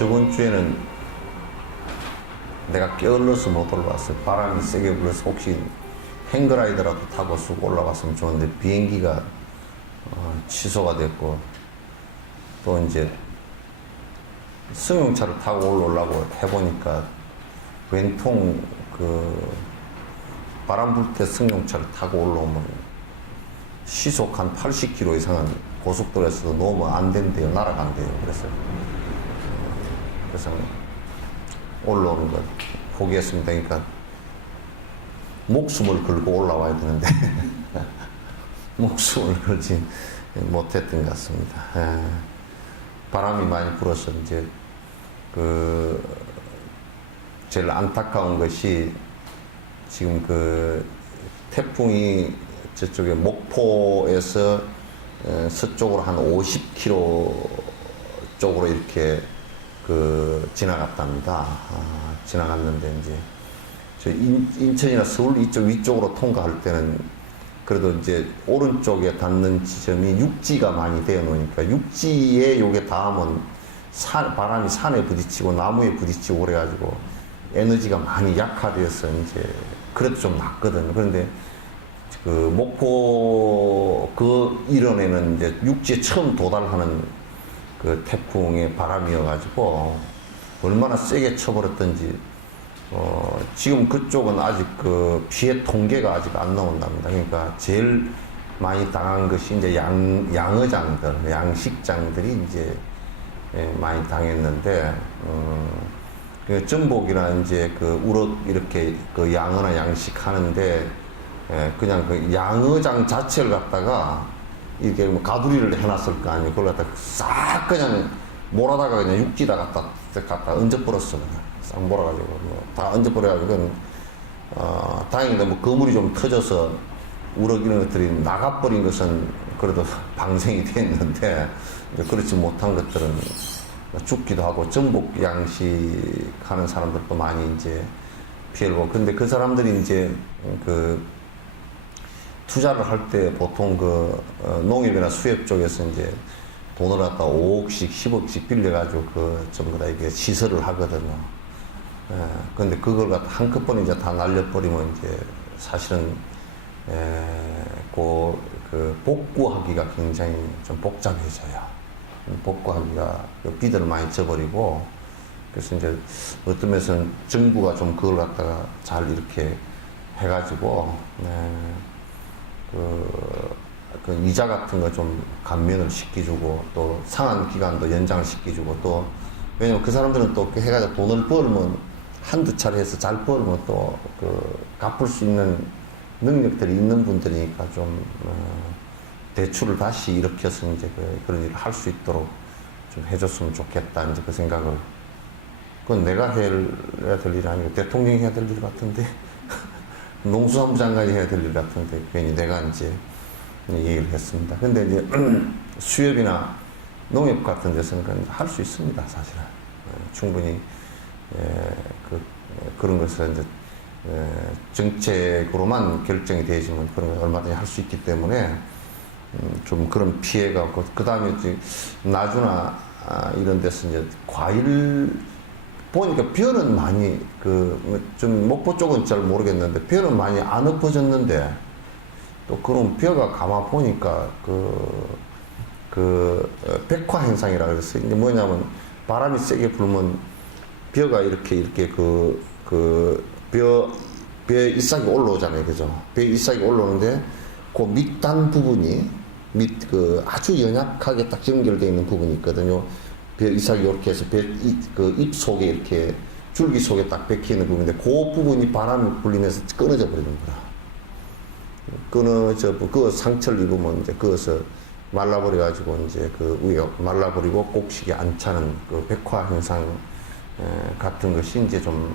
저번 주에는 내가 게을러서 못 올라왔어요. 바람이 세게 불어서 혹시 행그라이더라도 타고 쑥 올라갔으면 좋은데 비행기가 취소가 됐고, 또 이제 승용차를 타고 올라오려고 해보니까 웬통 바람 불 때 승용차를 타고 올라오면 시속 한 80km 이상은 고속도로에서도 놓으면 안 된대요. 날아간대요. 그래서 올라오는 거 포기했습니다. 그러니까 목숨을 걸고 올라와야 되는데 목숨을 걸지 못했던 것 같습니다. 바람이 많이 불어서 이제 제일 안타까운 것이 지금 태풍이 저쪽에 목포에서 서쪽으로 한 50km 쪽으로 이렇게 지나갔답니다. 지나갔는데 이제 저 인천이나 서울 이쪽 위쪽으로 통과할 때는 그래도 이제 오른쪽에 닿는 지점이 육지가 많이 되어 놓으니까 육지에 요게 닿으면 바람이 산에 부딪히고 나무에 부딪히고 그래가지고 에너지가 많이 약화되어서 이제 그래도 좀 낫거든. 그런데 목포 일원에는 이제 육지에 처음 도달하는 태풍의 바람이어가지고 얼마나 세게 쳐버렸던지 지금 그쪽은 아직 피해 통계가 아직 안 나온답니다. 그러니까 제일 많이 당한 것이 이제 양어장들, 양식장들이 이제 많이 당했는데, 전복이나 이제 우럭 이렇게 양어나 양식 하는데, 그냥 양어장 자체를 갖다가 이렇게 가두리를 해놨을 거 아니에요. 그걸 갖다 싹 그냥 몰아다가 그냥 육지다 갖다 얹어버렸어. 그냥 싹 몰아가지고 다 얹어버려가지고 다행히도 그물이 좀 터져서 우럭 이런 것들이 나가버린 것은 그래도 방생이 됐는데, 그렇지 못한 것들은 죽기도 하고 전복 양식 하는 사람들도 많이 이제 피해를 보고. 근데 그 사람들이 이제 투자를 할 때 보통 농협이나 수협 쪽에서 이제 돈을 갖다 5억씩, 10억씩 빌려가지고 전부 다 이게 시설을 하거든요. 근데 그걸 갖다 한꺼번에 이제 다 날려버리면 이제 사실은 복구하기가 굉장히 좀 복잡해져요. 복구하기가 비들을 많이 져버리고, 그래서 이제 어떤 면에서는 정부가 좀 그걸 갖다가 잘 이렇게 해가지고 이자 같은 거 좀 감면을 시켜주고, 또 상환 기간도 연장을 시켜주고, 또 왜냐면 그 사람들은 또 해가지고 돈을 벌면 한두 차례 해서 잘 벌면 또 갚을 수 있는 능력들이 있는 분들이니까 좀 대출을 다시 일으켜서 이제 그런 일을 할 수 있도록 좀 해줬으면 좋겠다, 이제 그 생각을. 그건 내가 해야 될 일이 아니고 대통령이 해야 될 일 같은데 농수산부 장관이 해야 될 일 같은데 괜히 내가 이제 얘기를 했습니다. 근데 이제 수협이나 농협 같은 데서는 할 수 있습니다, 사실은. 충분히 그런 것을 이제 정책으로만 결정이 되지만 그런 걸 얼마든지 할 수 있기 때문에 좀 그런 피해가 없고, 그 다음에 이제 나주나 이런 데서 이제 과일 보니까 벼는 많이 좀 목포 쪽은 잘 모르겠는데 벼는 많이 안 엎어졌는데, 또 그런 벼가 가만 보니까 백화 현상이라 그래서 이제 뭐냐면 바람이 세게 불면 벼가 이렇게 벼 잎사귀 올라오잖아요, 그죠? 벼 잎사귀 올라오는데 그 밑단 부분이 아주 연약하게 딱 연결되어 있는 부분이 있거든요. 벼 잎사귀 이렇게 해서 잎 속에 이렇게 줄기 속에 딱 박혀 있는 부분인데, 그 부분이 바람이 불리면서 끊어져 버리는 거야. 그 상처를 입으면 이제 그것을 말라버려가지고 이제 위에 말라버리고 꼭식이 안 차는 백화 현상 같은 것이 이제 좀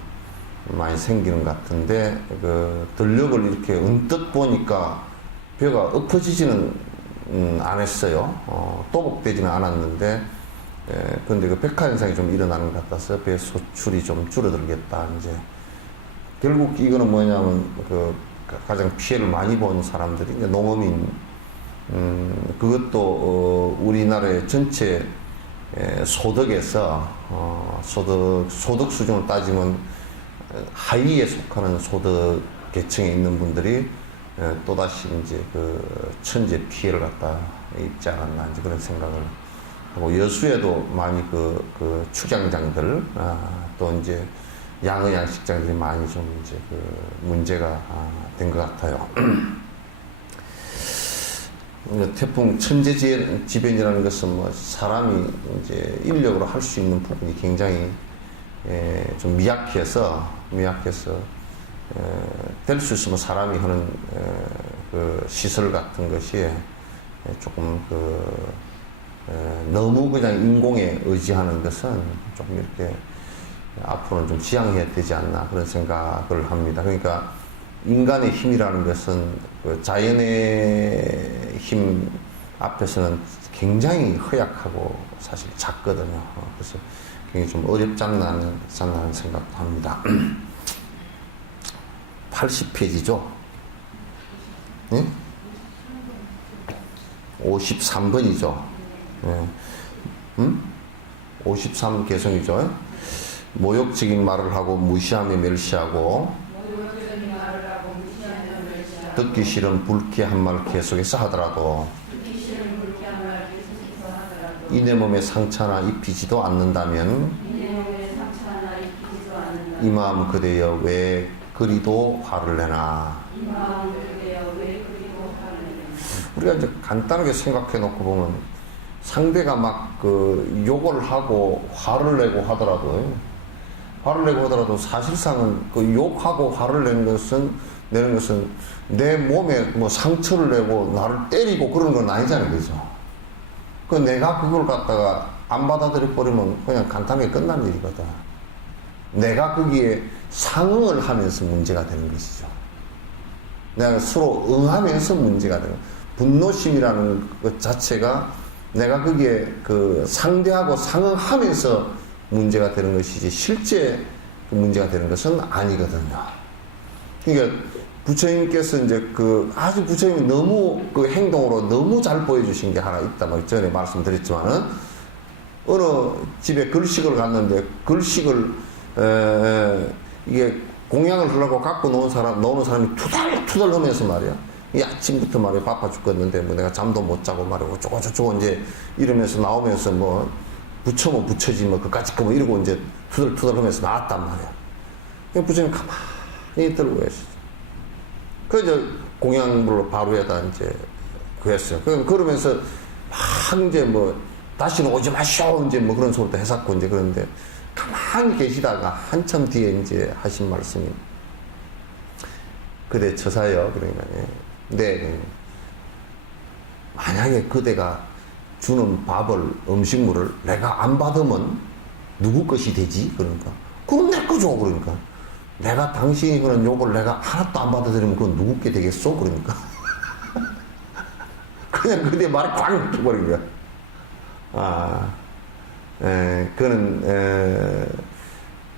많이 생기는 것 같은데, 들녘을 이렇게 언뜻 보니까 벼가 엎어지지는 안 했어요. 또복되지는 않았는데, 근데 백화 현상이 좀 일어나는 것 같아서 배 소출이 좀 줄어들겠다. 이제 결국 이거는 뭐냐면 가장 피해를 많이 본 사람들이 이제 농어민, 그것도 우리나라의 전체 소득에서 소득 수준을 따지면 하위에 속하는 소득 계층에 있는 분들이 또다시 이제 그 천재 피해를 갖다 입지 않았나 이제 그런 생각을 하고, 여수에도 많이 그 축양장들 또 이제 양식장들이 많이 좀 이제 그 문제가 된 것 같아요. 태풍 천재지변이라는 것은 뭐 사람이 이제 인력으로 할 수 있는 부분이 굉장히 좀 미약해서 될 수 있으면 사람이 하는 그 시설 같은 것이 조금 너무 그냥 인공에 의지하는 것은 조금 이렇게 앞으로는 좀 지양해야 되지 않나 그런 생각을 합니다. 그러니까 인간의 힘이라는 것은 그 자연의 힘 앞에서는 굉장히 허약하고 사실 작거든요. 그래서 굉장히 좀 어렵지 않나 생각도 합니다. 80페이지죠? 네? 53번이죠? 네. 53 개성이죠? 모욕적인 말을 하고 무시하며 멸시하고 듣기 싫은 불쾌한 말 계속해서 하더라도 이내 몸에 상처나 입히지도 않는다면 이 마음 그대여 왜 그리도 화를 내나. 우리가 이제 간단하게 생각해 놓고 보면 상대가 막 그 욕을 하고 화를 내고 하더라도 사실상은 그 욕하고 화를 내는 것은 내 몸에 뭐 상처를 내고 나를 때리고 그런 건 아니잖아요. 그죠? 그 내가 그걸 갖다가 안 받아들여 버리면 그냥 간단하게 끝난 일이거든. 내가 거기에 상응을 하면서 문제가 되는 것이죠. 내가 서로 응하면서 문제가 되는, 분노심이라는 것 자체가 내가 거기에 그 상대하고 상응하면서 문제가 되는 것이지 실제 문제가 되는 것은 아니거든요. 그러니까 부처님께서 이제 그 아주 부처님이 너무 그 행동으로 너무 잘 보여주신 게 하나 있다. 막 전에 말씀드렸지만은 어느 집에 글식을 갔는데 글식을 이게 공양을 하려고 갖고 놓은 사람이 투덜투덜 하면서 말이야. 이 아침부터 말이야 바빠 죽겠는데 뭐 내가 잠도 못 자고 말이야 어쩌고 이제 이러면서 나오면서 뭐 부처면 부처지 뭐 그까짓 거 뭐 이러고 이제 투덜투덜 하면서 나왔단 말이야. 부처님 가만히 들고 계시죠. 그래서 공양물로 바로에다 이제 그랬어요. 그러면서 막 이제 뭐 다시는 오지 마시오 이제 뭐 그런 소리도 해놨고 이제 그런데 가만히 계시다가 한참 뒤에 이제 하신 말씀이 그대 처사여 그러니까 네 만약에 그대가 주는 밥을 음식물을 내가 안 받으면 누구 것이 되지? 그러니까 그럼 내 거죠. 그러니까 내가 당신이 그런 욕을 내가 하나도 안 받아들이면 그건 누구께 되겠소? 그러니까 그냥 그대 말이 꽉 막혀버린 거야. 그는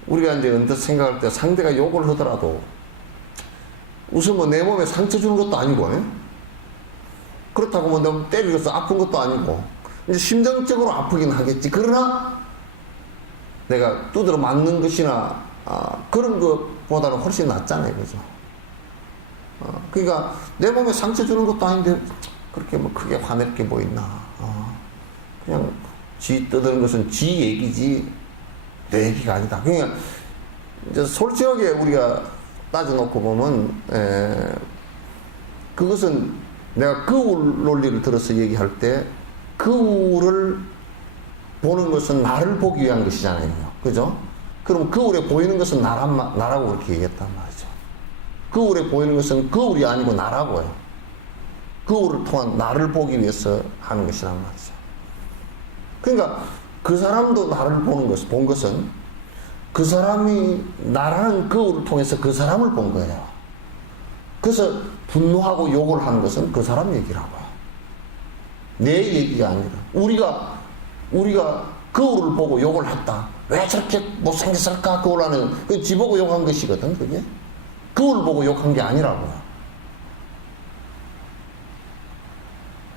우리가 이제 언뜻 생각할 때 상대가 욕을 하더라도 우선 뭐 내 몸에 상처 주는 것도 아니고 그렇다고 뭐 너무 때리고서 아픈 것도 아니고 이제 심정적으로 아프긴 하겠지. 그러나 내가 두드러 맞는 것이나 그런 것보다는 훨씬 낫잖아요. 그죠? 그러니까 내 몸에 상처 주는 것도 아닌데 그렇게 뭐 크게 화낼 게 뭐 있나. 그냥 지 떠드는 것은 지 얘기지 내 얘기가 아니다. 그러니까 이제 솔직하게 우리가 따져놓고 보면 그것은 내가 거울 논리를 들어서 얘기할 때 거울을 보는 것은 나를 보기 위한 것이잖아요. 그죠? 그럼 거울에 보이는 것은 나라고 그렇게 얘기했단 말이죠. 거울에 보이는 것은 거울이 아니고 나라고요. 거울을 통한 나를 보기 위해서 하는 것이란 말이죠. 그러니까 그 사람도 나를 본 것은 그 사람이 나라는 거울을 통해서 그 사람을 본 거예요. 그래서 분노하고 욕을 하는 것은 그 사람 얘기라고요. 내 얘기가 아니라 우리가 거울을 보고 욕을 했다. 왜 저렇게 못생겼을까? 거울 안에 그 지보고 욕한 것이거든. 그게 거울 보고 욕한 게 아니라고요.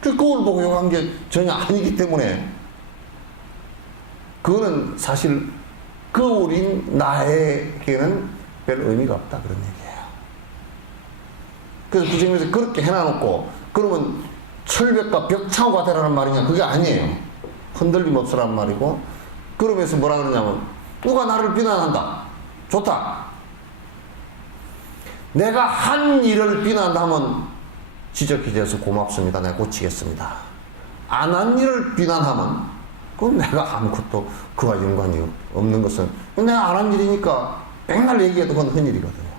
그 거울 보고 욕한 게 전혀 아니기 때문에 그거는 사실 거울인 나에게는 별 의미가 없다 그런 얘기예요. 그래서 부처님께서 그렇게 해놔놓고 그러면 철벽과 벽창호가 되라는 말이냐? 그게 아니에요. 흔들림 없으란 말이고, 그러면서 뭐라 그러냐면 누가 나를 비난한다. 좋다. 내가 한 일을 비난하면 지적해 줘서 고맙습니다. 내가 고치겠습니다. 안 한 일을 비난하면 그건 내가 아무것도 그와 연관이 없는 것은 내가 안 한 일이니까 맨날 얘기해도 그건 흔일이거든요.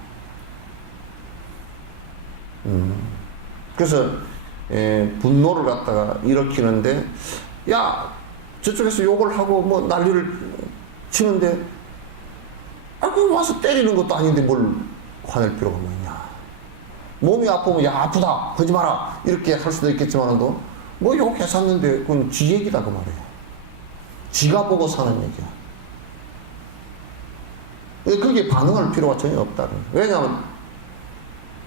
그래서 분노를 갖다가 일으키는데, 야 저쪽에서 욕을 하고 뭐 난리를 치는데 그 와서 때리는 것도 아닌데 뭘 화낼 필요가 뭐 있냐. 몸이 아프면 야 아프다 하지 마라 이렇게 할 수도 있겠지만도 뭐 욕했었는데 그건 지 얘기다 그 말이에요. 지가 보고 사는 얘기야. 그게 반응할 필요가 전혀 없다는 거예요. 왜냐하면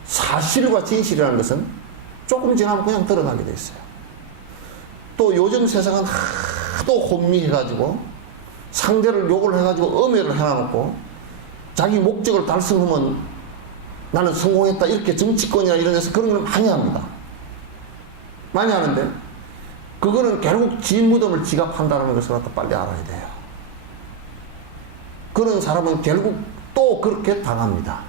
사실과 진실이라는 것은 조금 지나면 그냥 드러나게 돼 있어요. 또 요즘 세상은 하도 혼미해가지고 상대를 욕을 해가지고 엄해를 해놔놓고 자기 목적을 달성하면 나는 성공했다 이렇게 정치권이나 이런 데서 그런 걸 많이 합니다. 많이 하는데 그거는 결국 지 무덤을 지가 판다는 것을 갖다 빨리 알아야 돼요. 그런 사람은 결국 또 그렇게 당합니다.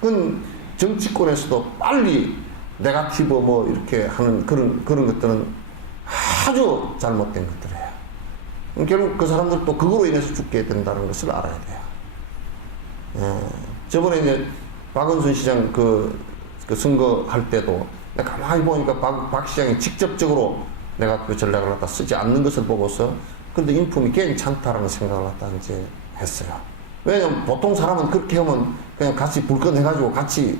그건 정치권에서도 빨리 네거티브 뭐 이렇게 하는 그런 것들은 아주 잘못된 것들이에요. 결국 그 사람들도 그거로 인해서 죽게 된다는 것을 알아야 돼요. 저번에 이제 박원순 시장 그 선거할 때도 내가 가만히 보니까 박 시장이 직접적으로 내가 그 전략을 갖다 쓰지 않는 것을 보고서 그런데 인품이 괜찮다라는 생각을 갖다 이제 했어요. 왜냐면 보통 사람은 그렇게 하면 그냥 같이 불끈해가지고 같이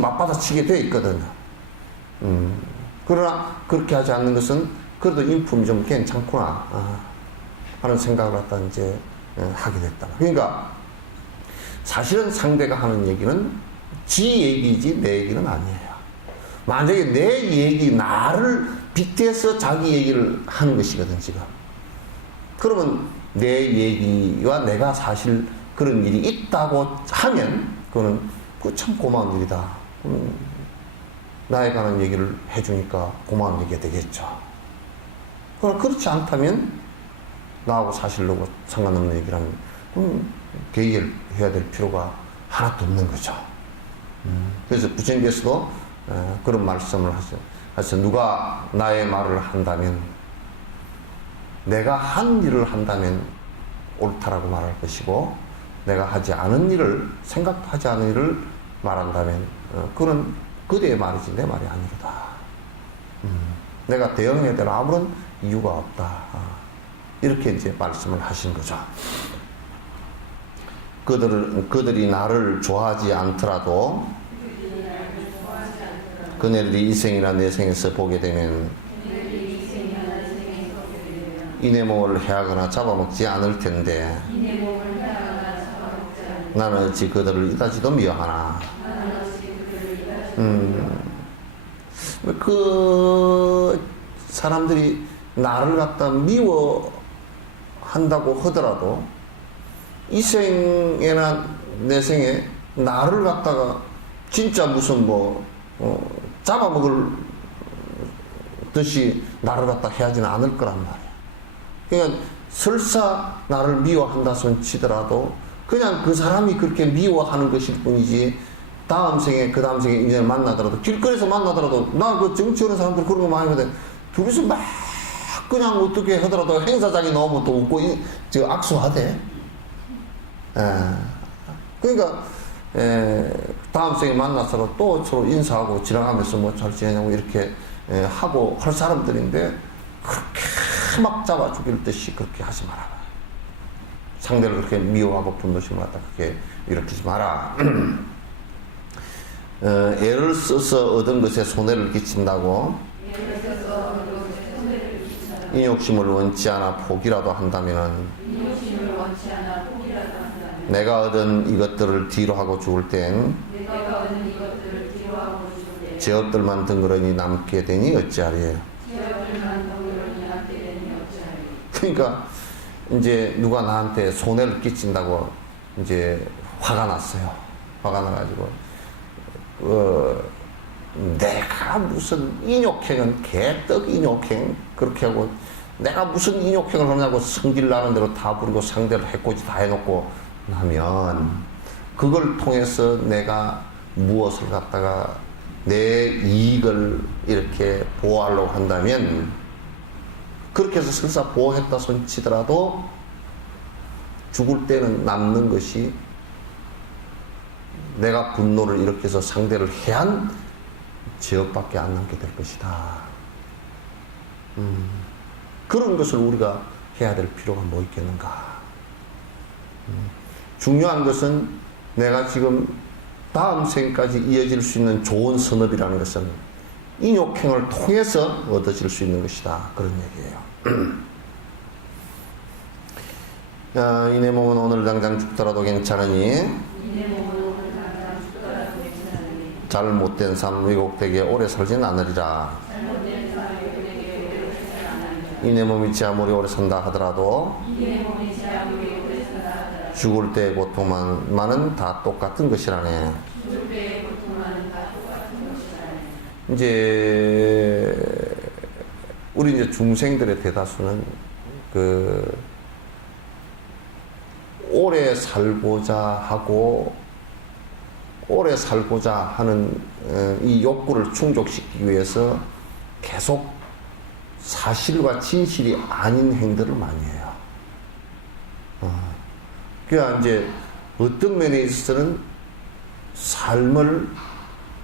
맞받아 치게 돼 있거든요. 그러나 그렇게 하지 않는 것은 그래도 인품이 좀 괜찮구나 하는 생각을 갖다 이제 하게 됐다. 그러니까 사실은 상대가 하는 얘기는 지 얘기지 내 얘기는 아니에요. 만약에 내 얘기, 나를 빗대서 자기 얘기를 하는 것이거든, 지금. 그러면 내 얘기와 내가 사실 그런 일이 있다고 하면, 그거는 참 고마운 일이다. 나에 관한 얘기를 해주니까 고마운 얘기가 되겠죠. 그러나 그렇지 않다면, 나하고 사실로 상관없는 얘기라면, 개의를 해야 될 필요가 하나도 없는 거죠. 그래서 부처님께서도 그런 말씀을 하세요. 그래서 누가 나의 말을 한다면, 내가 한 일을 한다면 옳다라고 말할 것이고, 내가 하지 않은 일을, 생각도 하지 않은 일을 말한다면, 그건 그대의 말이지 내 말이 아니로다. 내가 대응해야 될 아무런 이유가 없다. 이렇게 이제 말씀을 하신 거죠. 그들이 나를 좋아하지 않더라도 그네들이 이 생이나 내 생에서 보게 되면 이내 몸을 해하거나 잡아먹지 않을 텐데 나는 어찌 그들을 이다지도 미워하나. 그 사람들이 나를 갖다 미워한다고 하더라도 이 생에나 내 생에 나를 갖다가 진짜 무슨 잡아먹을 듯이 나를 갖다 해하지는 않을 거란 말이야. 그러니까 설사 나를 미워한다 손 치더라도 그냥 그 사람이 그렇게 미워하는 것일 뿐이지, 다음 생에 그 다음 생에 인연을 만나더라도 길거리에서 만나더라도, 나 그 정치하는 사람들 그런 거 많이 하거든. 둘이서 막 그냥 어떻게 하더라도 행사장에 나오면 또 웃고 악수하대. 그러니까 다음 생에 만나서 또 서로 인사하고 지나가면서 뭐 잘 지내냐고 이렇게 하고 할 사람들인데, 그렇게 막 잡아 죽일 듯이 그렇게 하지 마라. 상대를 그렇게 미워하고 분노심을 갖다 그렇게 일으키지 마라. 애를 써서 얻은 것에 손해를 끼친다고 인욕심을 원치 않아 포기라도 한다면은 내가 얻은 이것들을 뒤로 하고 죽을 땐 죄업들만 덩그러니 남게 되니 어찌하리요. 그러니까 이제 누가 나한테 손해를 끼친다고 이제 화가 났어요. 화가 나가지고 내가 무슨 인욕행은 개떡 인욕행 그렇게 하고 내가 무슨 인욕행을 하냐고 성질 나는 대로 다 부리고 상대를 해코지 다 해놓고 나면 그걸 통해서 내가 무엇을 갖다가 내 이익을 이렇게 보호하려고 한다면 그렇게 해서 설사 보호했다 손치더라도 죽을 때는 남는 것이 내가 분노를 일으켜서 상대를 해한 죄업밖에 안 남게 될 것이다. 그런 것을 우리가 해야 될 필요가 뭐 있겠는가. 중요한 것은 내가 지금 다음 생까지 이어질 수 있는 좋은 선업이라는 것은 인욕행을 통해서 얻어질 수 있는 것이다. 그런 얘기예요. 이내 몸은 오늘 당장 죽더라도 괜찮으니 잘못된 삶 왜곡되게 오래 살진 않으리라. 이내 몸이 제 아무리 오래 산다 하더라도 죽을 때의 고통만은 다 똑같은 것이라네. 이제 우리 이제 중생들의 대다수는 오래 살고자 하는 이 욕구를 충족시키기 위해서 계속 사실과 진실이 아닌 행동을 많이 해요. 그러니까 이제 어떤 면에 있어서는 삶을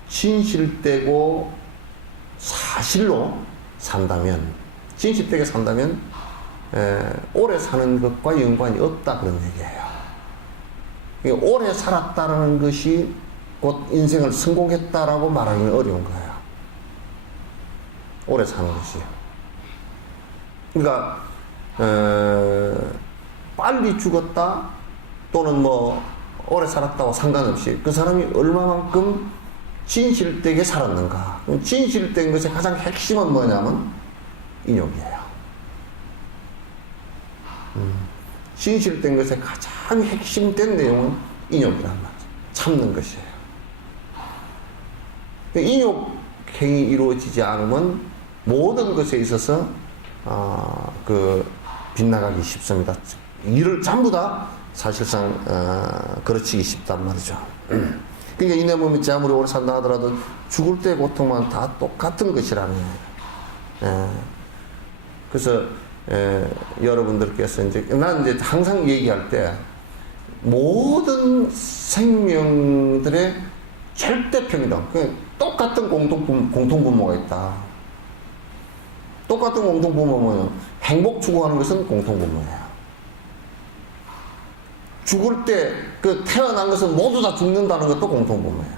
진실되고 사실로 산다면, 진실되게 산다면 오래 사는 것과 연관이 없다 그런 얘기예요. 그러니까 오래 살았다라는 것이 곧 인생을 성공했다라고 말하기는 어려운 거예요. 오래 사는 것이. 그러니까 빨리 죽었다 또는 뭐 오래 살았다고 상관없이 그 사람이 얼마만큼 진실되게 살았는가. 진실된 것의 가장 핵심은 뭐냐면 인욕이에요. 진실된 것의 가장 핵심된 내용은 인욕이란 말이죠. 참는 것이에요. 인욕행이 이루어지지 않으면 모든 것에 있어서 빗나가기 쉽습니다. 일을 전부 다 사실상 그르치기 쉽단 말이죠. 그러니까 이내 몸이 제 아무리 오래 산다 하더라도 죽을 때의 고통만 다 똑같은 것이라는 거예요. 그래서 여러분들께서 난 이제 항상 얘기할 때 모든 생명들의 절대 평등, 똑같은 공통분모가 있다. 똑같은 공통분모는 행복 추구하는 것은 공통분모예요. 죽을 때 태어난 것은 모두 다 죽는다는 것도 공통분모예요.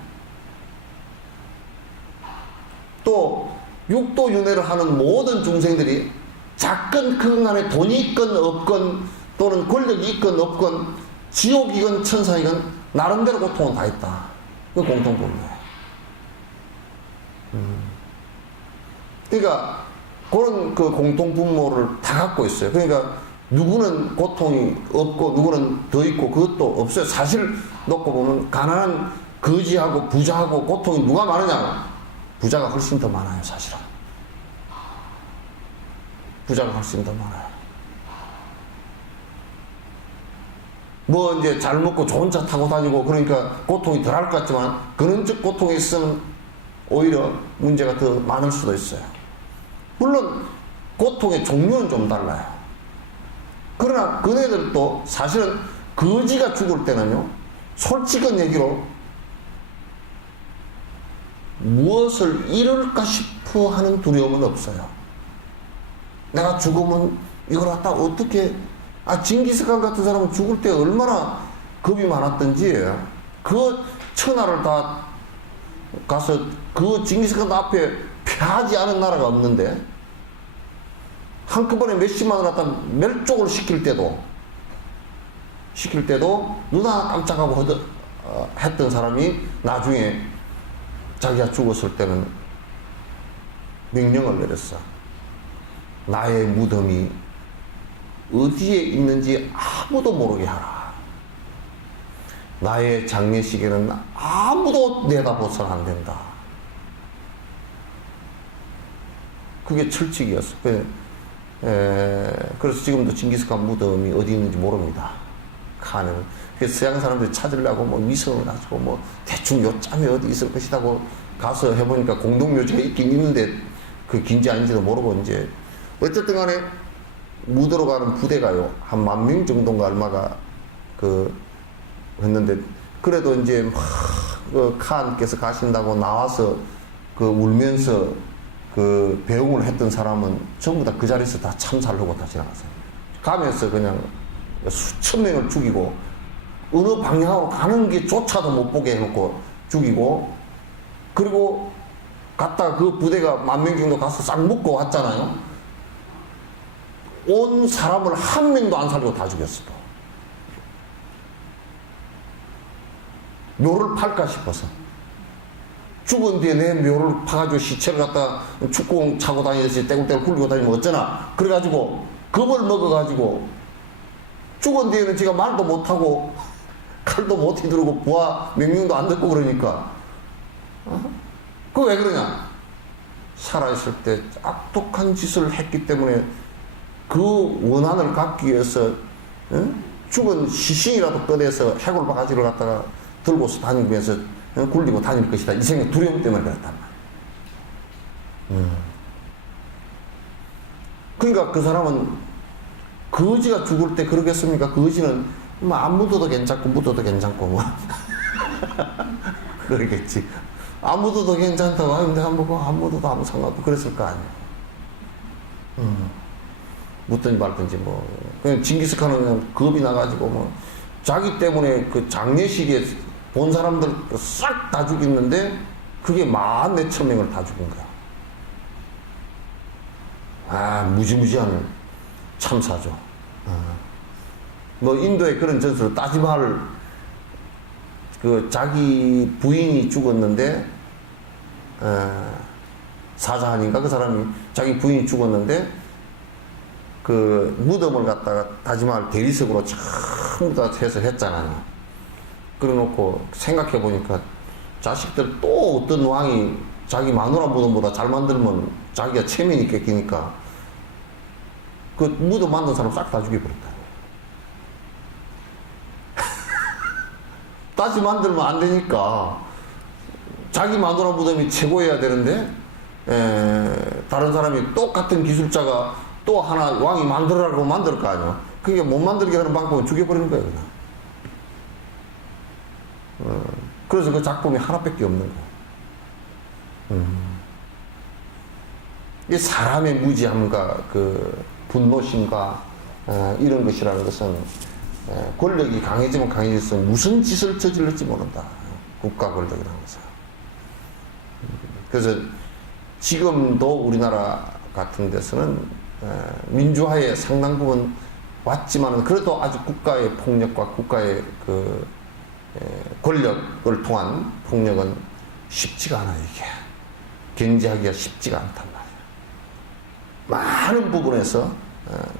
또 육도윤회를 하는 모든 중생들이 작건 큰 간에 돈이 있건 없건 또는 권력이 있건 없건 지옥이건 천사이건 나름대로 고통은 다 있다. 그 공통분모예요. 그러니까 그런 공통분모를 다 갖고 있어요. 그러니까 누구는 고통이 없고 누구는 더 있고 그것도 없어요. 사실 놓고 보면 가난한 거지하고 부자하고 고통이 누가 많으냐? 부자가 훨씬 더 많아요. 사실은. 부자가 훨씬 더 많아요. 뭐 이제 잘 먹고 좋은 차 타고 다니고 그러니까 고통이 덜할 것 같지만 근원적 고통에 있으면 오히려 문제가 더 많을 수도 있어요. 물론 고통의 종류는 좀 달라요. 그러나 그네들도 사실은 거지가 죽을 때는요, 솔직한 얘기로 무엇을 잃을까 싶어 하는 두려움은 없어요. 내가 죽으면 이걸 갖다 어떻게, 징기스칸 같은 사람은 죽을 때 얼마나 겁이 많았던지, 그 천하를 다 가서 그 징기스칸 앞에 패하지 않은 나라가 없는데, 한꺼번에 몇십만을 갖다 멸족을 시킬 때도 눈 하나 깜짝하고 했던 사람이 나중에 자기가 죽었을 때는 명령을 내렸어. 나의 무덤이 어디에 있는지 아무도 모르게 하라. 나의 장례식에는 아무도 내다보서는 안 된다. 그게 철칙이었어. 그래서 지금도 징기스칸 무덤이 어디 있는지 모릅니다. 칸은. 그래서 서양 사람들이 찾으려고 뭐 위성을 가지고 뭐 대충 요짬에 어디 있을 것이라고 가서 해보니까 공동묘지가 있긴 있는데 그 긴지 아닌지도 모르고 이제 어쨌든 간에 무도로 가는 부대가요. 한 10,000명 정도인가 얼마가 했는데 그래도 이제 막 그 칸께서 가신다고 나와서 울면서 배웅을 했던 사람은 전부 다 그 자리에서 다 참사를 하고 다 지나갔어요. 가면서 그냥 수천 명을 죽이고 어느 방향으로 가는 게 조차도 못 보게 해놓고 죽이고 그리고 갔다 그 부대가 10,000명 정도 가서 싹 묶고 왔잖아요. 온 사람을 한 명도 안 살리고 다 죽였어. 또. 묘를 팔까 싶어서. 죽은 뒤에 내 묘를 파가지고 시체를 갖다 축구공 차고 다니듯이 떼굴떼굴 굴리고 다니면 어쩌나. 그래가지고 겁을 먹어가지고 죽은 뒤에는 지가 말도 못하고 칼도 못 휘두르고 부하 명령도 안 듣고 그러니까. 그거 왜 그러냐? 살아있을 때 악독한 짓을 했기 때문에 그 원한을 갖기 위해서 죽은 시신이라도 꺼내서 해골 바가지를 갖다가 들고서 다니면서 굴리고 다닐 것이다. 이 생각 두려움 때문에 그랬단 말이야. 그러니까 그 사람은 거지가 죽을 때 그러겠습니까? 거지는 뭐 안 묻어도 괜찮고 묻어도 괜찮고 뭐 그러겠지. 안 묻어도 괜찮다고 하면 내가 뭐 안 묻어도 아무 상관없고 그랬을 거 아니야. 묻든지 말든지 뭐 그냥 징기스칸은 그냥 겁이 나가지고 뭐 자기 때문에 그 장례식에 본 사람들 싹 다 죽였는데 그게 14,000명을 다 죽인 거야. 아 무지무지한 참사죠. 뭐 인도에 그런 전설을 따지마를 자기 부인이 죽었는데 사자한인가 그 사람이 자기 부인이 죽었는데 그 무덤을 갖다가 다지마를 대리석으로 전부 다 해서 했잖아요. 그래 놓고 생각해 보니까 자식들 또 어떤 왕이 자기 마누라 무덤보다 잘 만들면 자기가 체면이 깎이니까 그 무덤 만든 사람 싹 다 죽여버렸다. 다시 만들면 안 되니까 자기 마누라 무덤이 최고여야 되는데 다른 사람이 똑같은 기술자가 또 하나 왕이 만들으라고 만들 거 아니야. 그게 못 만들게 하는 방법은 죽여버리는 거야 그냥. 그래서 그 작품이 하나밖에 없는 거야. 이 사람의 무지함과 그 분노심과 이런 것이라는 것은 권력이 강해지면 강해질수록 무슨 짓을 저질렀지 모른다. 국가 권력이라는 것은. 그래서 지금도 우리나라 같은 데서는 민주화에 상당 부분 왔지만은 그래도 아직 국가의 폭력과 국가의 그 권력을 통한 폭력은 쉽지가 않아요. 이게 견제하기가 쉽지가 않단 말이에요. 많은 부분에서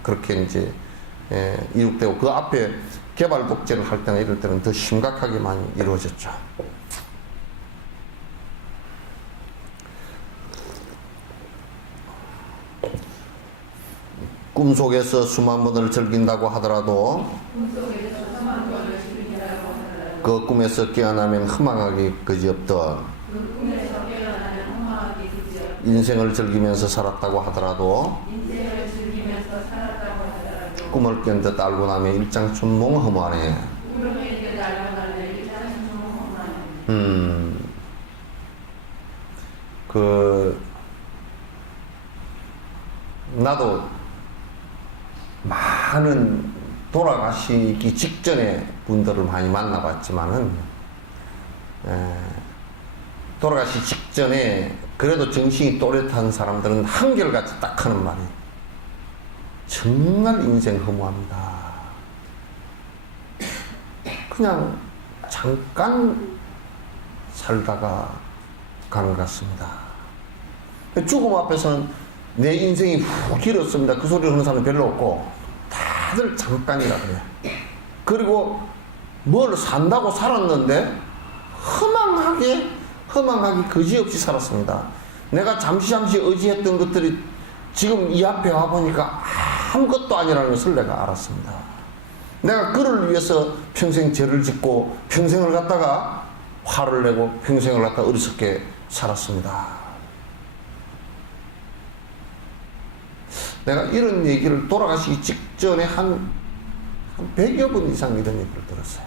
그렇게 이제 이룩되고 그 앞에 개발 독재를 할 때나 이럴 때는 더 심각하게 많이 이루어졌죠. 꿈속에서 수만 번을 즐긴다고 하더라도 그 꿈에서 깨어나면 허망하기 그지없다. 인생을 즐기면서 살았다고 하더라도 꿈을 깬 듯 알고 나면 일장춘몽 허무하네. 나도 많은 돌아가시기 직전에 분들을 많이 만나봤지만은 돌아가시기 직전에 그래도 정신이 또렷한 사람들은 한결같이 딱 하는 말이 정말 인생 허무합니다. 그냥 잠깐 살다가 가는 것 같습니다. 죽음 앞에서는 내 인생이 훅 길었습니다. 그 소리를 하는 사람은 별로 없고 다 다들 잠깐이라 그래요. 그리고 뭘 산다고 살았는데 허망하게 그지없이 살았습니다. 내가 잠시 의지했던 것들이 지금 이 앞에 와보니까 아무것도 아니라는 것을 내가 알았습니다. 내가 그를 위해서 평생 죄를 짓고 평생을 갖다가 화를 내고 평생을 갖다가 어리석게 살았습니다. 내가 이런 얘기를 돌아가시기 직전에 한 100여 번 이상 이런 얘기를 들었어요.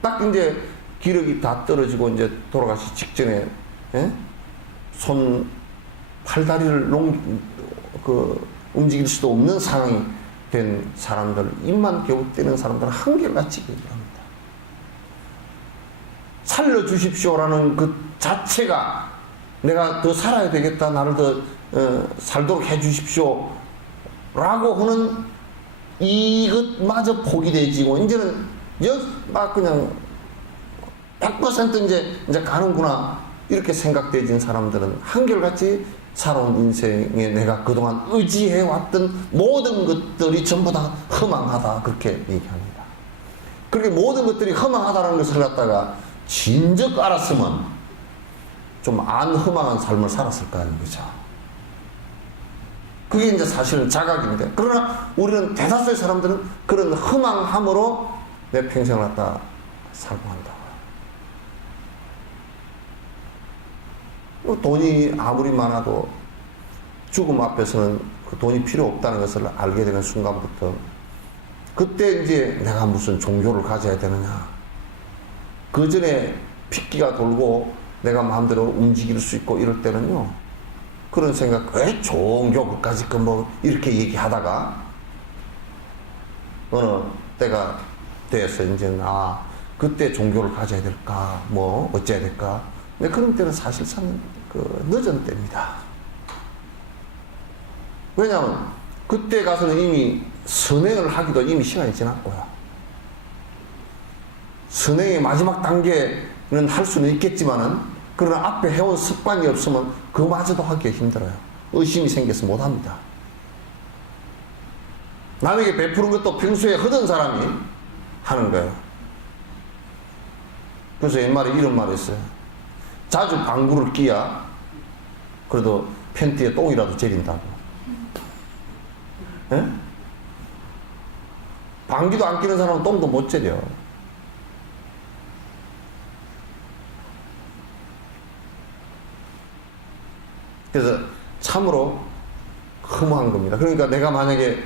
딱 이제 기력이 다 떨어지고 이제 돌아가시기 직전에, 예? 팔다리를 움직일 수도 없는 상황이 된 사람들, 입만 겨우 떼는 사람들은 한결같이 얘기를 합니다. 살려주십시오라는 그 자체가 내가 더 살아야 되겠다, 나를 더 살도록 해주십시오 라고 하는 이것마저 포기되지고 이제는 막 그냥 100% 이제 가는구나 이렇게 생각되어진 사람들은 한결같이 살아온 인생에 내가 그동안 의지해왔던 모든 것들이 전부 다 허망하다 그렇게 얘기합니다. 그렇게 모든 것들이 허망하다는 것을 갖다가 진즉 알았으면 좀 안 허망한 삶을 살았을까 하는 거죠. 그게 이제 사실은 자각입니다. 그러나 우리는 대다수의 사람들은 그런 허망함으로 내 평생을 갖다 살고 한다. 돈이 아무리 많아도 죽음 앞에서는 그 돈이 필요 없다는 것을 알게 되는 순간부터 그때 이제 내가 무슨 종교를 가져야 되느냐. 그 전에 핏기가 돌고 내가 마음대로 움직일 수 있고 이럴 때는요. 그런 생각, 왜 종교까지 이렇게 얘기하다가 어느 때가 돼서 이제는 그때 종교를 가져야 될까, 어째야 될까. 근데 그런 때는 사실상 늦은 때입니다. 왜냐하면 그때 가서는 이미 선행을 하기도 이미 시간이 지났고요. 선행의 마지막 단계는 할 수는 있겠지만은 그러나 앞에 해온 습관이 없으면 그마저도 하기가 힘들어요. 의심이 생겨서 못합니다. 남에게 베푸는 것도 평소에 하던 사람이 하는 거예요. 그래서 옛말에 이런 말이 있어요. 자주 방구를 끼야 그래도 팬티에 똥이라도 재린다고. 예? 방귀도 안 끼는 사람은 똥도 못 재려. 그래서 참으로 허무한 겁니다. 그러니까 내가 만약에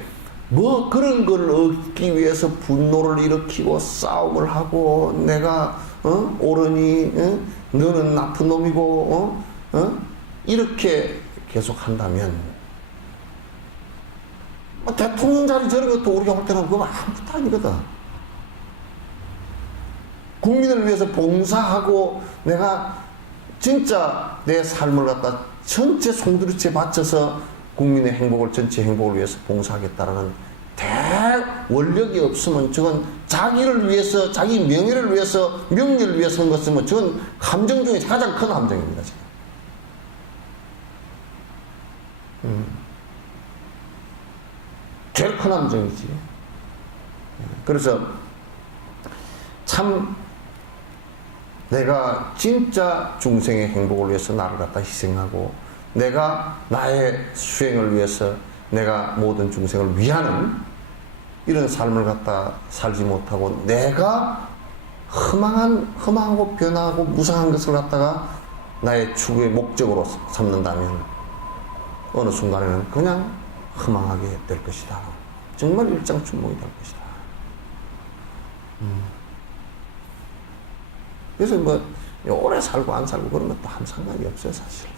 그런 걸 얻기 위해서 분노를 일으키고 싸움을 하고 내가 옳으니 너는 나쁜 놈이고 이렇게 계속 한다면 대통령 자리 저런 것도 우리가 볼 때는 그거 아무것도 아니거든. 국민을 위해서 봉사하고 내가 진짜 내 삶을 갖다 전체 송두리째 바쳐서 국민의 행복을, 전체 행복을 위해서 봉사하겠다라는 원력이 없으면 저건 자기를 위해서, 자기 명예를 위해서, 명예를 위해서 하는 것은 저건 함정 중에 가장 큰 함정입니다. 지금. 제일 큰 함정이지. 그래서 참 내가 진짜 중생의 행복을 위해서 나를 갖다 희생하고 내가 나의 수행을 위해서 내가 모든 중생을 위하는 이런 삶을 갖다 살지 못하고 내가 허망하고 변하고 무상한 것을 갖다가 나의 추구의 목적으로 삼는다면 어느 순간에는 그냥 허망하게 될 것이다. 정말 일장춘몽이 될 것이다. 그래서 오래 살고 안 살고 그런 것도 아무 상관이 없어요, 사실.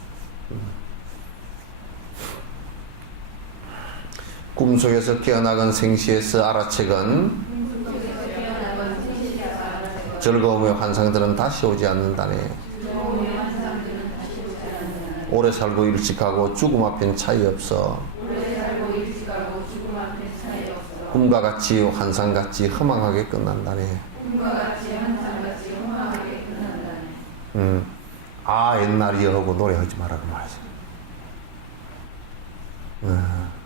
꿈속에서 깨어나건 생시에서 알아채건 즐거움의 환상들은 다시 오지 않는다네. 오래 살고 일찍 가고 죽음 앞엔 차이 없어. 꿈과 같이 환상같이 허망하게 끝난다네. 옛날이여 하고 노래하지 말라고 말하죠.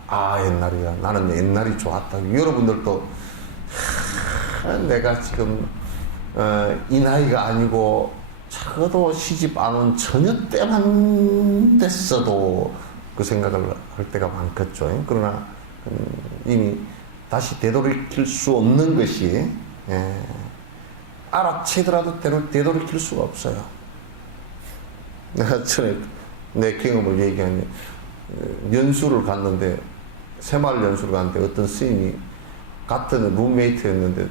아, 옛날이야. 나는 옛날이 좋았다. 여러분들도 내가 지금 이 나이가 아니고 적어도 시집 안 온 처녀 때만 됐어도 그 생각을 할 때가 많겠죠. 그러나 이미 다시 되돌이킬 수 없는 것이 알아채더라도 되돌이킬 수가 없어요. 내가 전에 내 경험을 얘기하는데 연수를 갔는데 새마을 연수를 갔는데 어떤 스님이 같은 룸메이트였는데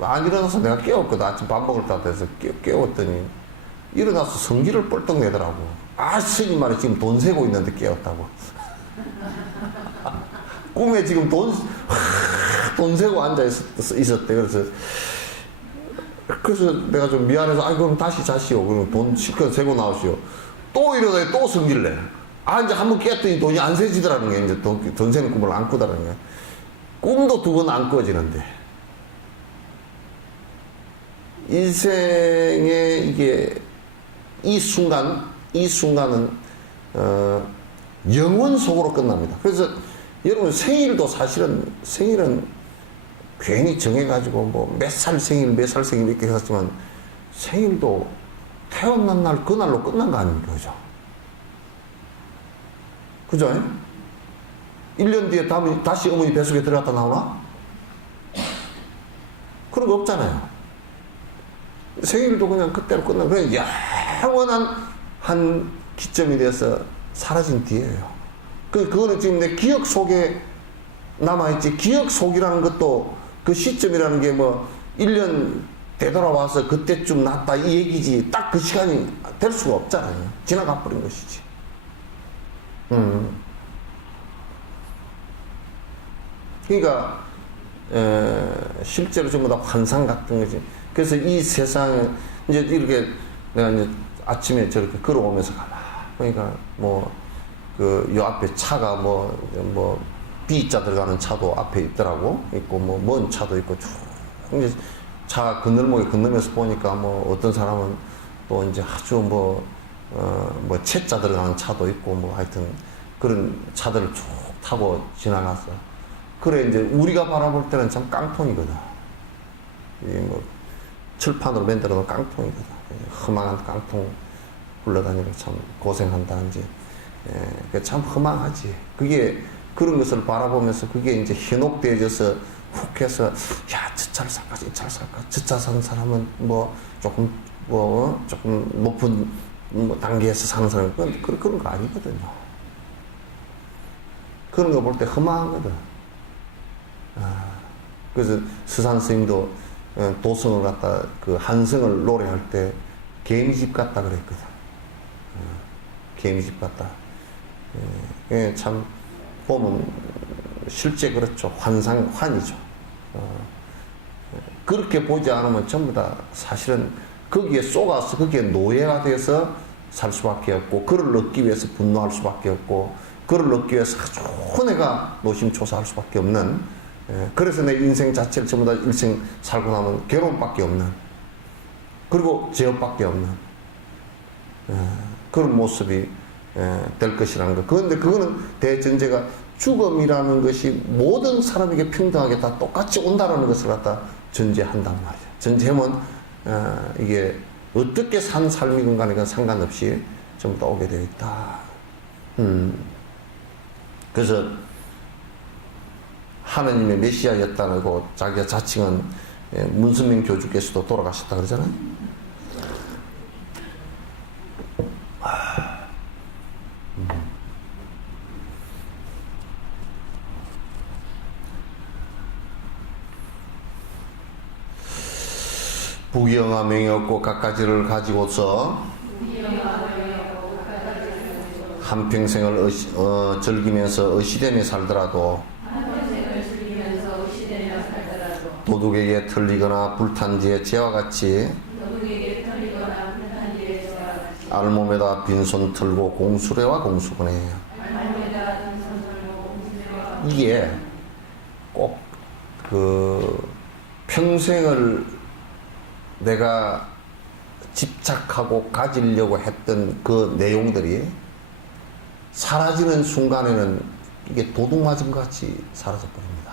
안 일어나서 내가 깨웠거든. 아침 밥 먹을 때 돼서 깨웠더니 일어나서 성질을 뻘떡 내더라고. 아, 스님 말에 지금 돈 세고 있는데 깨웠다고. 꿈에 지금 돈 세고 앉아 있었대. 그래서 내가 좀 미안해서, 아, 그럼 다시 자시오. 그럼 돈 실컷 세고 나오시오. 또 일어나요. 또 성질 내. 아, 이제 한번 깼더니 돈이 안 세지더라는 거야. 이제 돈 세는 꿈을 안 꾸더라는 거야. 꿈도 두 번 안 꿔지는데. 인생의 이게, 이 순간은, 영원 속으로 끝납니다. 그래서 여러분 생일도 사실은 생일은 괜히 정해가지고 뭐 몇 살 생일 이렇게 했었지만 생일도 태어난 날 그날로 끝난 거 아닙니까? 그죠? 1년 뒤에 다시 어머니 뱃속에 들어갔다 나오나? 그런 거 없잖아요. 생일도 그냥 그때로 끝나고 그냥 영원한 한 기점이 돼서 사라진 뒤에요. 그거는 지금 내 기억 속에 남아있지. 기억 속이라는 것도 그 시점이라는 게 뭐 1년 되돌아와서 그때쯤 났다 이 얘기지. 딱 그 시간이 될 수가 없잖아요. 지나가 버린 것이지. 그러니까 실제로 전부 다 환상 같은 거지. 그래서 이 세상에 이제 이렇게 내가 이제 아침에 저렇게 걸어오면서 가만 그러니까 뭐 그 요 앞에 차가 뭐 B자 들어가는 차도 앞에 있더라고. 있고 뭐 먼 차도 있고 쭉 이제 차 건널목에 건너면서 보니까 뭐 어떤 사람은 또 이제 아주 뭐 채자 들어가는 차도 있고 뭐 하여튼 그런 차들을 쭉 타고 지나갔어. 그래 이제 우리가 바라볼 때는 참 깡통이거든. 이 뭐 철판으로 만들어 놓은 깡통이거든. 험한 깡통 굴러다니고 참 고생한다 이제. 참 허망하지. 그게 그런 것을 바라보면서 그게 이제 현혹되어져서 훅 해서 야, 저 차를 살까, 이 차를 살까. 저 차 사는 사람은 뭐 조금 높은 단계에서 사는 사람은 그런 거 아니거든요. 그런 거 볼 때 허망하거든. 그래서 스산 스님도 도성을 갖다 그 한성을 노래할 때 개미집 같다 그랬거든. 개미집 같다. 참 보면 실제 그렇죠. 환이죠. 그렇게 보지 않으면 전부 다 사실은 거기에 쏘가서 거기에 노예가 돼서 살 수밖에 없고 그를 얻기 위해서 분노할 수밖에 없고 그를 얻기 위해서 아주 내가 노심초사할 수밖에 없는 그래서 내 인생 자체를 전부 다 일생 살고 나면 괴로움밖에 없는 그리고 죄업밖에 없는 그런 모습이 될 것이라는 거. 그런데 그거는 대전제가 죽음이라는 것이 모든 사람에게 평등하게 다 똑같이 온다라는 것을 갖다 전제한단 말이야. 전제하면 이게 어떻게 산 삶이건 간에 상관없이 전부 다 오게 되어 있다. 그래서 하느님의 메시아였다고 자기가 자칭한 문선명 교주께서도 돌아가셨다 그러잖아요. 부귀영화 명예없고 갖가지를 가지고서 한평생을 즐기면서 의시되며 살더라도 도둑에게 털리거나 불탄 뒤에 죄와 같이 알몸에다 빈손 털고 공수래와 공수분해. 이게 꼭 그 평생을 내가 집착하고 가지려고 했던 그 내용들이 사라지는 순간에는 이게 도둑 맞은 것 같이 사라져 버립니다.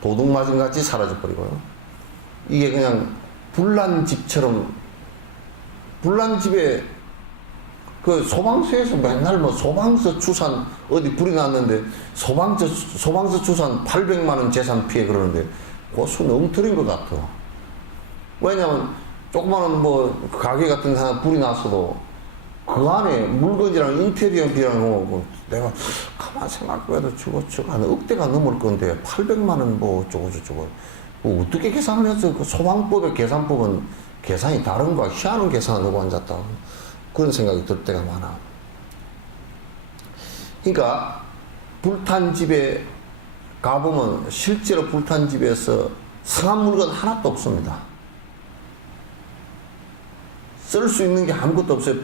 도둑 맞은 것 같이 사라져 버리고요. 이게 그냥 불난 집처럼, 불난 집에 그 소방서에서 맨날 뭐 소방서 추산 어디 불이 났는데 소방서 추산 800만 원 재산 피해 그러는데 그 수는 엉터리인 것 같아. 왜냐면 조그마한 뭐 가게 같은 데 하나 불이 났어도 그 안에 물건이랑 인테리어 비랑 뭐 내가 가만 생각해도 저거 한 억대가 넘을 건데 800만 원 뭐 어쩌고저쩌고 뭐 어떻게 계산을 해서 그 소방법의 계산법은 계산이 다른 거야. 희한한 계산을 하고 앉았다. 그런 생각이 들 때가 많아. 그러니까 불탄 집에 가보면 실제로 불탄 집에서 상한 물건 하나도 없습니다. 쓸 수 있는 게 아무것도 없어요.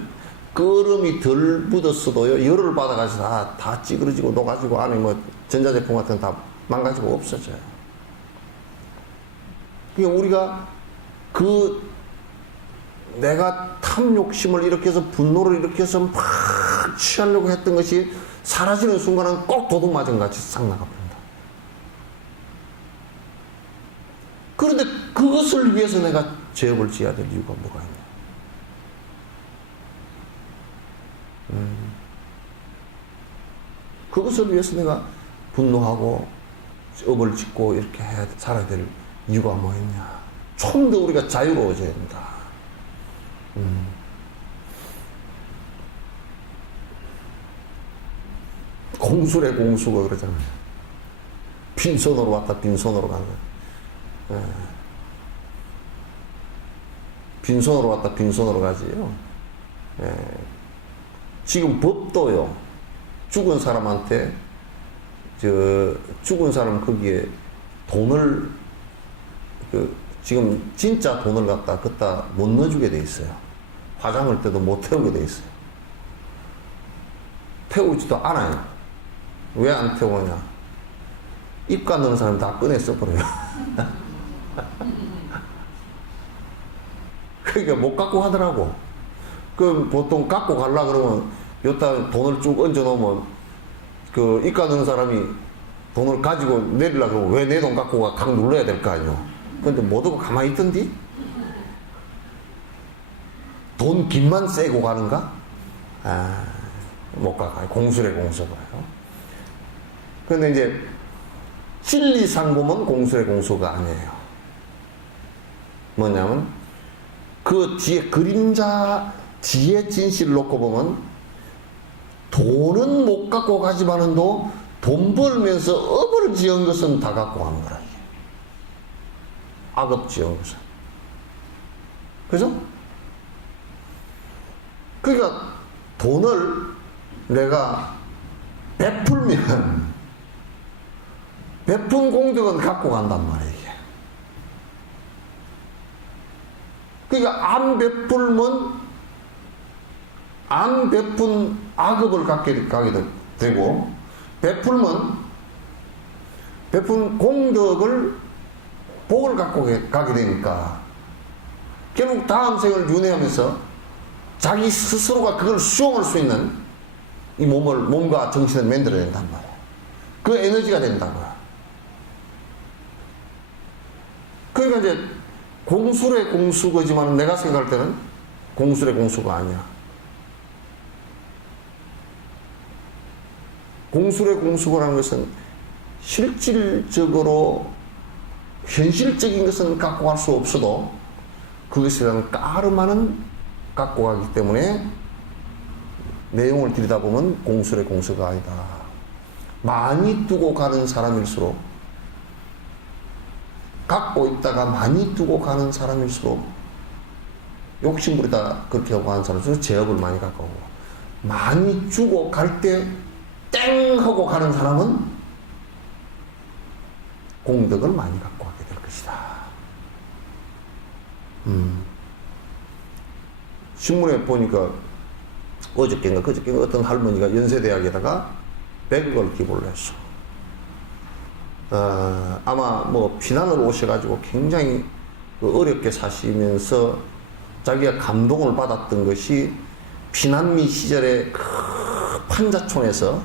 끄름이 덜 묻었어도요, 열을 받아가지고 다 찌그러지고 녹아지고 안에 뭐 전자제품 같은 거 다 망가지고 없어져요. 그러니까 우리가 내가 탐욕심을 일으켜서 분노를 일으켜서 막 취하려고 했던 것이 사라지는 순간은 꼭 도둑 맞은 것 같이 싹 나가버린다. 그런데 그것을 위해서 내가 죄업을 지어야 될 이유가 뭐가 있냐? 그것을 위해서 내가 분노하고 업을 짓고 이렇게 살아야 될 이유가 뭐였냐? 좀 더 우리가 자유로워져야 된다. 공술의 공수가 그러잖아요. 빈손으로 왔다 빈손으로 가는 거예요. 빈손으로 왔다 빈손으로 가지요. 지금 법도요, 죽은 사람한테 죽은 사람 거기에 돈을 지금 진짜 돈을 갖다 못 넣어주게 돼 있어요. 화장할 때도 못 태우게 돼 있어요. 태우지도 않아요. 왜 안 태우냐? 입가 넣는 사람 다 꺼내 써버려요. 그러니까 못 갖고 하더라고. 그 보통 갖고 가려 그러면 여기다 돈을 쭉 얹어 놓으면 그 입가 넣는 사람이 돈을 가지고 내리려고 그러면 왜 내 돈 갖고 가? 각 눌러야 될 거 아니요. 근데 못 오고 가만히 있던디? 돈 김만 쐬고 가는가? 못 가요. 공술의 공수가요. 근데 이제 진리상고는 공술의 공수가 아니에요. 뭐냐면 그 뒤에 그림자 뒤에 진실을 놓고 보면 돈은 못 갖고 가지만은도 돈 벌면서 업을 지은 것은 다 갖고 가는 거라. 악업 지은 것은. 그죠? 그러니까 돈을 내가 베풀면 베푼 공덕은 갖고 간단 말이에요. 이게. 그러니까 안 베푼 악업을 가게 되고, 베푼 공덕을 복을 갖고 가게 되니까 결국 다음 생을 윤회하면서 자기 스스로가 그걸 수용할 수 있는 이 몸과 정신을 만들어야 된단 말이에요. 그 에너지가 된다고요. 그러니까 이제 공술의 공수거지만 내가 생각할 때는 공술의 공수가 아니야. 공술의 공수거라는 것은 실질적으로 현실적인 것은 갖고 갈 수 없어도 그것에 대한 까름하는 갖고 가기 때문에 내용을 들여다보면 공술의 공수가 아니다. 많이 두고 가는 사람일수록, 갖고 있다가 많이 두고 가는 사람일수록, 욕심부리다 그렇게 하고 하는 사람일수록 제업을 많이 갖고 오고, 많이 주고 갈 때 땡 하고 가는 사람은 공덕을 많이 갖고 가게 될 것이다. 신문에 보니까 어저께인가 그저께인가 어떤 할머니가 연세대학에다가 100억을 기부를 했어. 아마 뭐 피난으로 오셔가지고 굉장히 어렵게 사시면서 자기가 감동을 받았던 것이 피난민 시절에 그 판자촌에서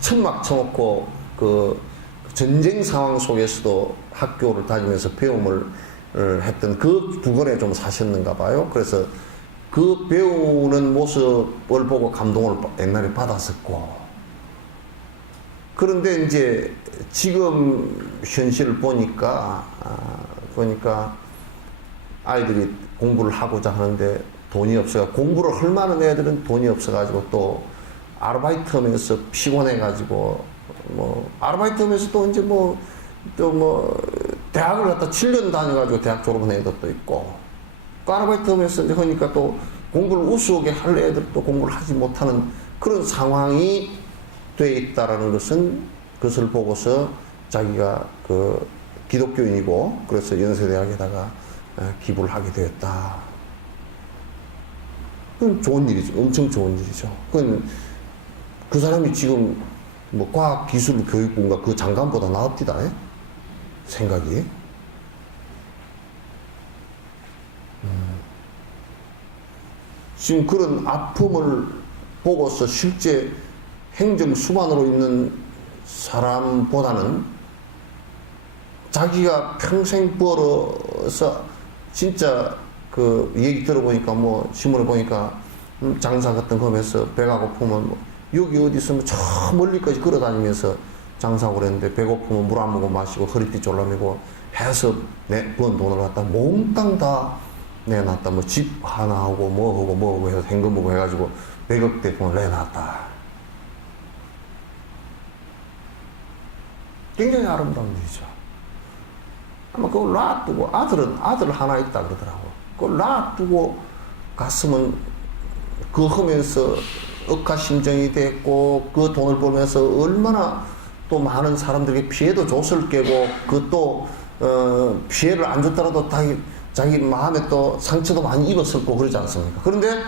천막 쳐놓고 그 전쟁 상황 속에서도 학교를 다니면서 배움을 했던 그 부근에 좀 사셨는가 봐요. 그래서 그 배우는 모습을 보고 감동을 옛날에 받았었고, 그런데 이제 지금 현실을 보니까 아이들이 공부를 하고자 하는데 돈이 없어요. 공부를 할 만한 애들은 돈이 없어가지고 또 아르바이트 하면서 피곤해가지고 아르바이트 하면서 또 이제 대학을 갖다 7년 다녀가지고 대학 졸업한 애들도 있고, 그 아르바이트 하면서 이제 하니까 또 공부를 우수하게 할 애들도 공부를 하지 못하는 그런 상황이 돼 있다라는 것을 보고서 자기가 그 기독교인이고 그래서 연세대학에다가 기부를 하게 되었다. 그건 좋은 일이죠. 엄청 좋은 일이죠. 그건 그 사람이 지금 과학기술교육부인가 그 장관보다 나읍디다. 생각이. 지금 그런 아픔을 보고서 실제 행정수반으로 있는 사람보다는 자기가 평생 벌어서 진짜 그 얘기 들어보니까 신문을 보니까 장사 같은 거 하면서 배가 고프면 여기 어디 있으면 저 멀리까지 걸어 다니면서 장사하고 그랬는데 배고프면 물 한 모금 마시고 허리띠 졸라매고 해서 번 돈을 갖다 몽땅 다 내놨다. 집 하나 하고 뭐하고 해서 현금 보고 해가지고 100억대 돈을 내놨다. 굉장히 아름다운 일이죠. 아마 그걸 놔두고 아들 하나 있다 그러더라고. 그걸 놔두고 갔으면 그거 하면서 억하심정이 됐고 그 돈을 벌면서 얼마나 또 많은 사람들에게 피해도 줬을 게고 그 또 피해를 안 줬더라도 자기 마음에 또 상처도 많이 입었을 거고 그러지 않습니까? 그런데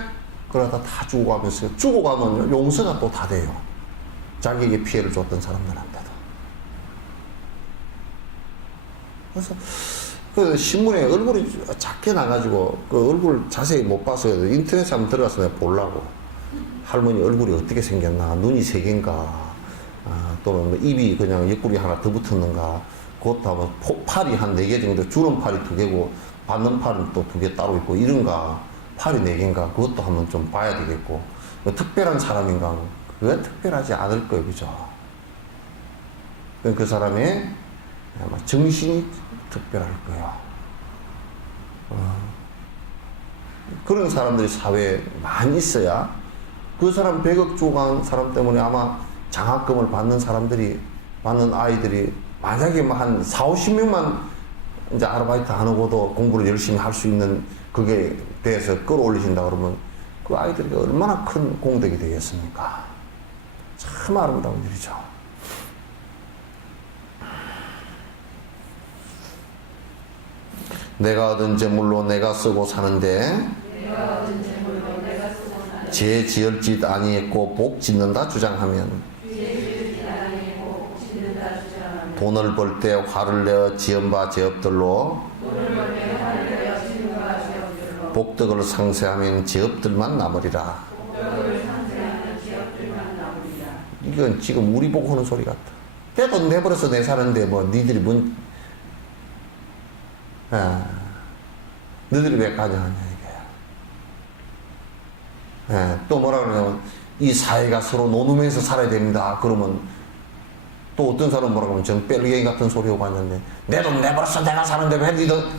그러다 다 죽어가면서 죽어가면 용서가 또 다 돼요. 자기에게 피해를 줬던 사람들한테도. 그래서 신문에 얼굴이 작게 나가지고 그 얼굴 자세히 못 봐서 인터넷에 한번 들어가서 내가 보려고. 할머니 얼굴이 어떻게 생겼나, 눈이 세 개인가, 또는 입이 그냥 옆구리 하나 더 붙었는가, 그것도 하면 팔이 한 4개 정도, 주는 팔이 2개고 받는 팔은 또 2개 따로 있고 이런가, 팔이 4개인가, 그것도 한번 좀 봐야 되겠고, 특별한 사람인가, 그건 특별하지 않을 거예요, 그죠? 그 사람의 아마 정신이 특별할 거예요. 그런 사람들이 사회에 많이 있어야 그 사람 100억 주고 간 사람 때문에 아마 장학금을 받는 아이들이 만약에 한 40~50명만 이제 아르바이트 안 하고도 공부를 열심히 할 수 있는 그게 대해서 끌어올리신다 그러면 그 아이들이 얼마나 큰 공덕이 되겠습니까? 참 아름다운 일이죠. 내가 얻은 재물로 내가 쓰고 사는데 죄 지을 짓 아니했고 복 짓는다 주장하면 돈을 벌 때 화를 내어 지은 바 제업들로 복덕을 상쇄하면 제업들만 남으리라. 이건 지금 우리 보고 하는 소리 같다. 내 돈 내버려서 내 사는데 니들이 너희들이 왜 가져가냐 이게. 또 뭐라 그러냐면 이 사회가 서로 노누면서 살아야 됩니다. 그러면 또 어떤 사람은 뭐라 그러면 전 뺄갱이 같은 소리 하고 왔는데 내 돈 내버려서 내가 사는데 왜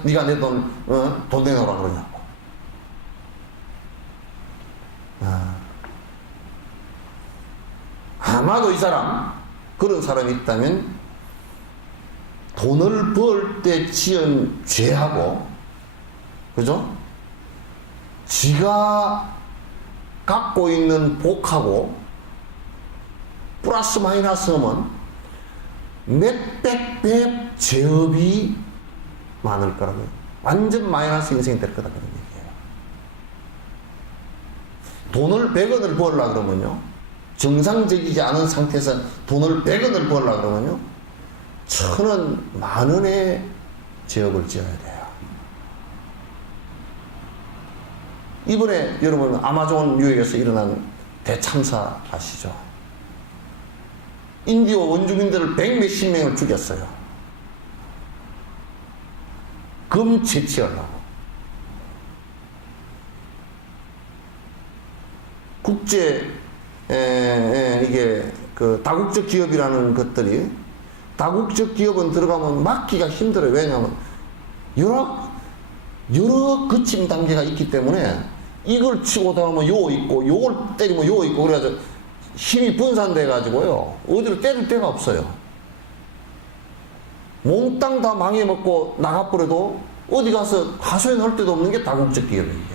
네가 내 돈 돈 내놓으라 그러냐고. 아마도 이 사람 그런 사람이 있다면 돈을 벌 때 지은 죄하고, 그죠? 지가 갖고 있는 복하고, 플러스 마이너스 하면 몇백 배 제업이 많을 거라고요. 완전 마이너스 인생이 될 거다, 그런 얘기예요. 돈을 100원을 벌려고 그러면요. 정상적이지 않은 상태에서 돈을 100원을 벌려고 그러면요. 1000원, 10,000원의 제업을 지어야 돼요. 이번에 여러분 아마존 뉴욕에서 일어난 대참사 아시죠? 인디오 원주민들을 100몇십 명을 죽였어요. 금 채취하려고. 국제 이게 그 다국적 기업이라는 것들이, 다국적 기업은 들어가면 막기가 힘들어요. 왜냐하면 여러 거침 단계가 있기 때문에 이걸 치고 나오면 요 있고 요걸 때리면 요 있고 그래가지고 힘이 분산돼 가지고요 어디로 때릴 데가 없어요. 몽땅 다 망해먹고 나가버려도 어디 가서 하소연할 데도 없는 게 다국적 기업이에요. 이게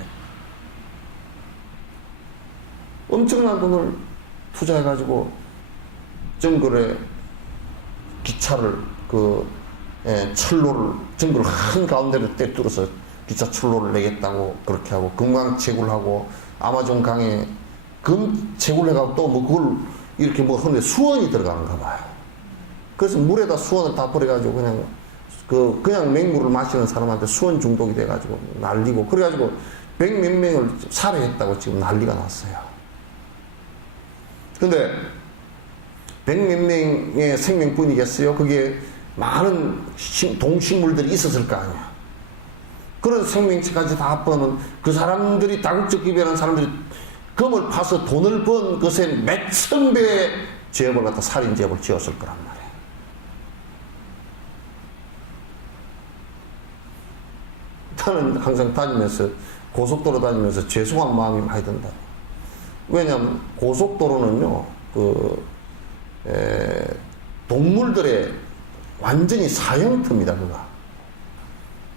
엄청난 돈을 투자해가지고 정글에 기차를 철로를 정글 한 가운데를 떼뚫어서 기차 철로를 내겠다고 그렇게 하고 금강 채굴하고 아마존 강에 금 채굴해가고 또 뭐 그걸 이렇게 뭐 하는데 수원이 들어가는가 봐요. 그래서 물에다 수원을 다 버려가지고 그냥 맹물을 마시는 사람한테 수원 중독이 돼가지고 난리고 그래가지고 100몇 명을 살해했다고 지금 난리가 났어요. 근데 100몇 명의 생명뿐이겠어요? 그게 많은 동식물들이 있었을 거 아니야. 그런 생명체까지 다 합하면 그 사람들이 다국적 기업이라는 사람들이 금을 파서 돈을 번 것에 몇천 배의 죄업을 갖다 살인 죄업을 지었을 거란 말이에요. 나는 항상 다니면서 고속도로 다니면서 죄송한 마음이 많이 든다. 왜냐하면 고속도로는요 동물들의 완전히 사형터입니다. 그가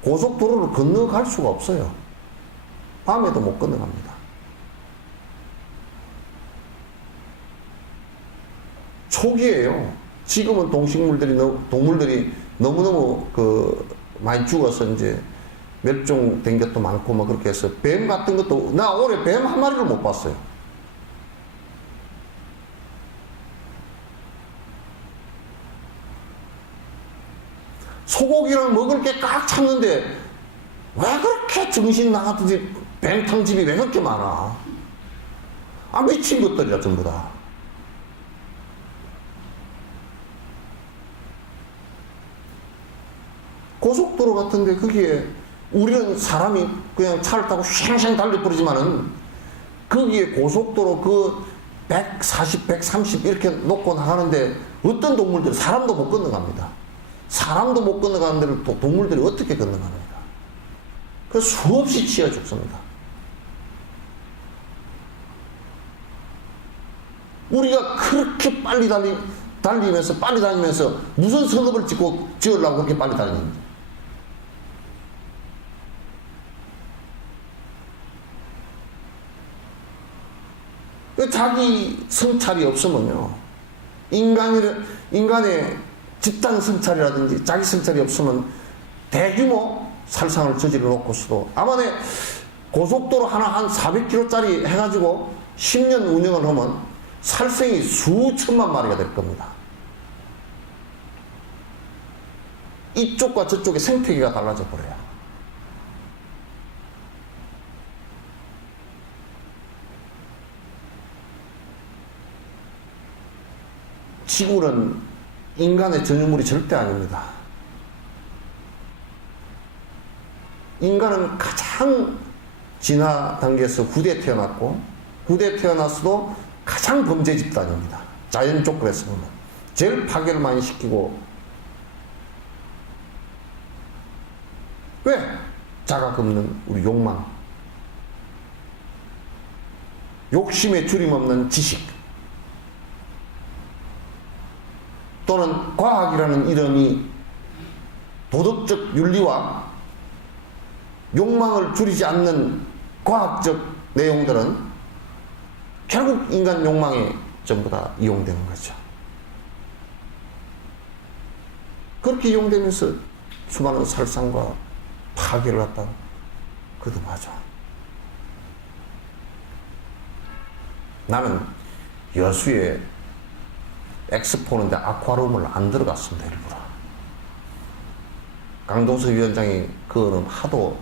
고속도로를 건너갈 수가 없어요. 밤에도 못 건너갑니다. 초기에요. 지금은 동물들이 너무너무 많이 죽어서 이제 멸종된 것도 많고 뭐 그렇게 해서 뱀 같은 것도 나 올해 뱀 한 마리를 못 봤어요. 소고기랑 먹을 게 꽉 찼는데 왜 그렇게 정신 나갔든지 뱀탕집이 왜 그렇게 많아? 아, 미친 것들이라 전부 다. 고속도로 같은데 거기에 우리는 사람이 그냥 차를 타고 쉥쉥 달려버리지만은 거기에 고속도로 140, 130 이렇게 놓고 나가는데 어떤 동물들 사람도 못 건너갑니다. 사람도 못 건너가는 데를 또 동물들이 어떻게 건너갑니까? 그래서 수없이 치여 죽습니다. 우리가 그렇게 빨리 다니면서 무슨 성읍을 지으려고 그렇게 빨리 다니는지. 자기 성찰이 없으면요, 인간의 집단 성찰이라든지 자기 성찰이 없으면 대규모 살상을 저질러 놓고서도 아마 고속도로 하나 한 400km짜리 해가지고 10년 운영을 하면 살생이 수천만 마리가 될 겁니다. 이쪽과 저쪽의 생태계가 달라져 버려요. 지구는 인간의 전유물이 절대 아닙니다. 인간은 가장 진화 단계에서 후대에 태어났고, 후대에 태어났어도 가장 범죄 집단입니다. 자연 조건에서 보면 제일 파괴를 많이 시키고. 왜? 자각 없는 우리 욕망, 욕심에 주림 없는 지식, 또는 과학이라는 이름이 도덕적 윤리와 욕망을 줄이지 않는 과학적 내용들은 결국 인간 욕망에 전부 다 이용되는 거죠. 그렇게 이용되면서 수많은 살상과 파괴를 갖다가 거듭하죠. 나는 여수에 엑스포는데 아쿠아리움을 안 들어갔습니다. 일부러. 강동석 위원장이 그거는 하도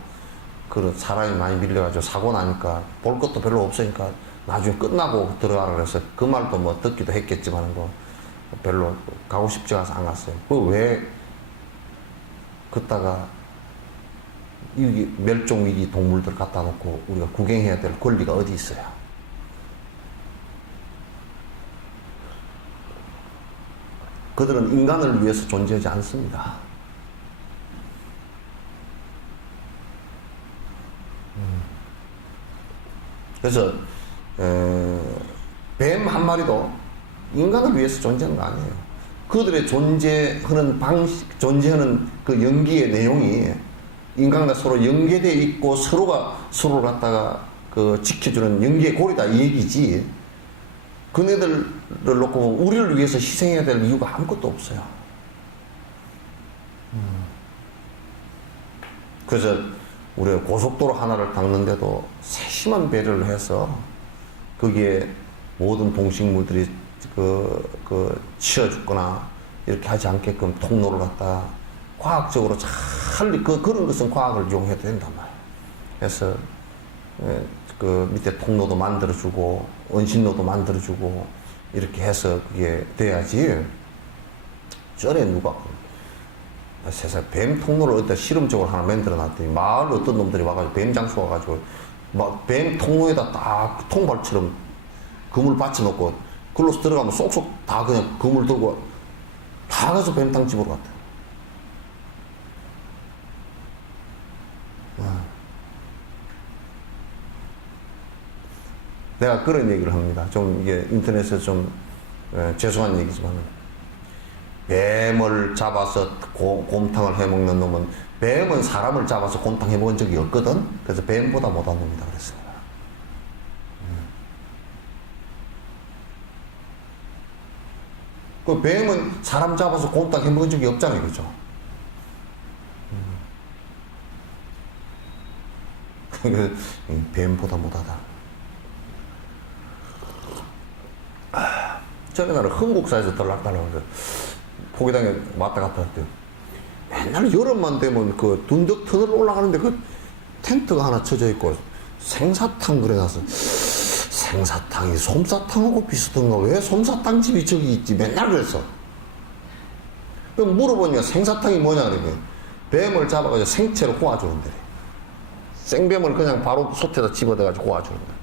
그런 사람이 많이 밀려가지고 사고 나니까 볼 것도 별로 없으니까 나중에 끝나고 들어가라 그래서 그 말도 뭐 듣기도 했겠지만 뭐 별로 가고 싶지가 않아서 안 갔어요. 왜 그따가 이 멸종위기 동물들 갖다 놓고 우리가 구경해야 될 권리가 어디 있어요? 그들은 인간을 위해서 존재하지 않습니다. 그래서 뱀 한 마리도 인간을 위해서 존재하는 거 아니에요. 그들의 존재하는 방식, 존재하는 그 연기의 내용이 인간과 서로 연계되어 있고 서로가 서로를 갖다가 그 지켜주는 연계의 고리다 이 얘기지. 그네들을 놓고 보면 우리를 위해서 희생해야 될 이유가 아무것도 없어요. 그래서 우리가 고속도로 하나를 닦는데도 세심한 배려를 해서 거기에 모든 동식물들이 치어 죽거나 이렇게 하지 않게끔 통로를 갖다 과학적으로 잘 그런 것은 과학을 이용해도 된단 말이에요. 그래서 그 밑에 통로도 만들어주고 은신로도 만들어주고 이렇게 해서 그게 돼야지. 전에 누가 세상에 뱀 통로를 어디다 실험적으로 하나 만들어 놨더니 마을 어떤 놈들이 와가지고 뱀 장수 와가지고 막 뱀 통로에다 딱 통발처럼 그물 받쳐놓고 글로 들어가면 쏙쏙 다 그냥 그물 들고 다 가서 뱀탕 집으로 갔다. 내가 그런 얘기를 합니다. 좀 이게 인터넷에 좀 죄송한 얘기지만 뱀을 잡아서 곰탕을 해먹는 놈은 뱀은 사람을 잡아서 곰탕 해먹은 적이 없거든. 그래서 뱀보다 못한 놈이다 그랬어요. 그 뱀은 사람 잡아서 곰탕 해먹은 적이 없잖아요, 그죠? 뱀보다 못하다. 전에 나는 흥국사에서 들락달락해서 포기당에 왔다 갔다 할때 맨날 여름만 되면 그 둔덕 터널 올라가는데 그 텐트가 하나 쳐져 있고 생사탕 그래놔서 생사탕이 솜사탕하고 비슷한가? 왜 솜사탕 집이 저기 있지? 맨날 그랬어. 그럼 물어보니까 생사탕이 뭐냐 그러니까 뱀을 잡아가지고 생채로 구워주는데 생뱀을 그냥 바로 솥에다 집어대가지고 구워주는 거야.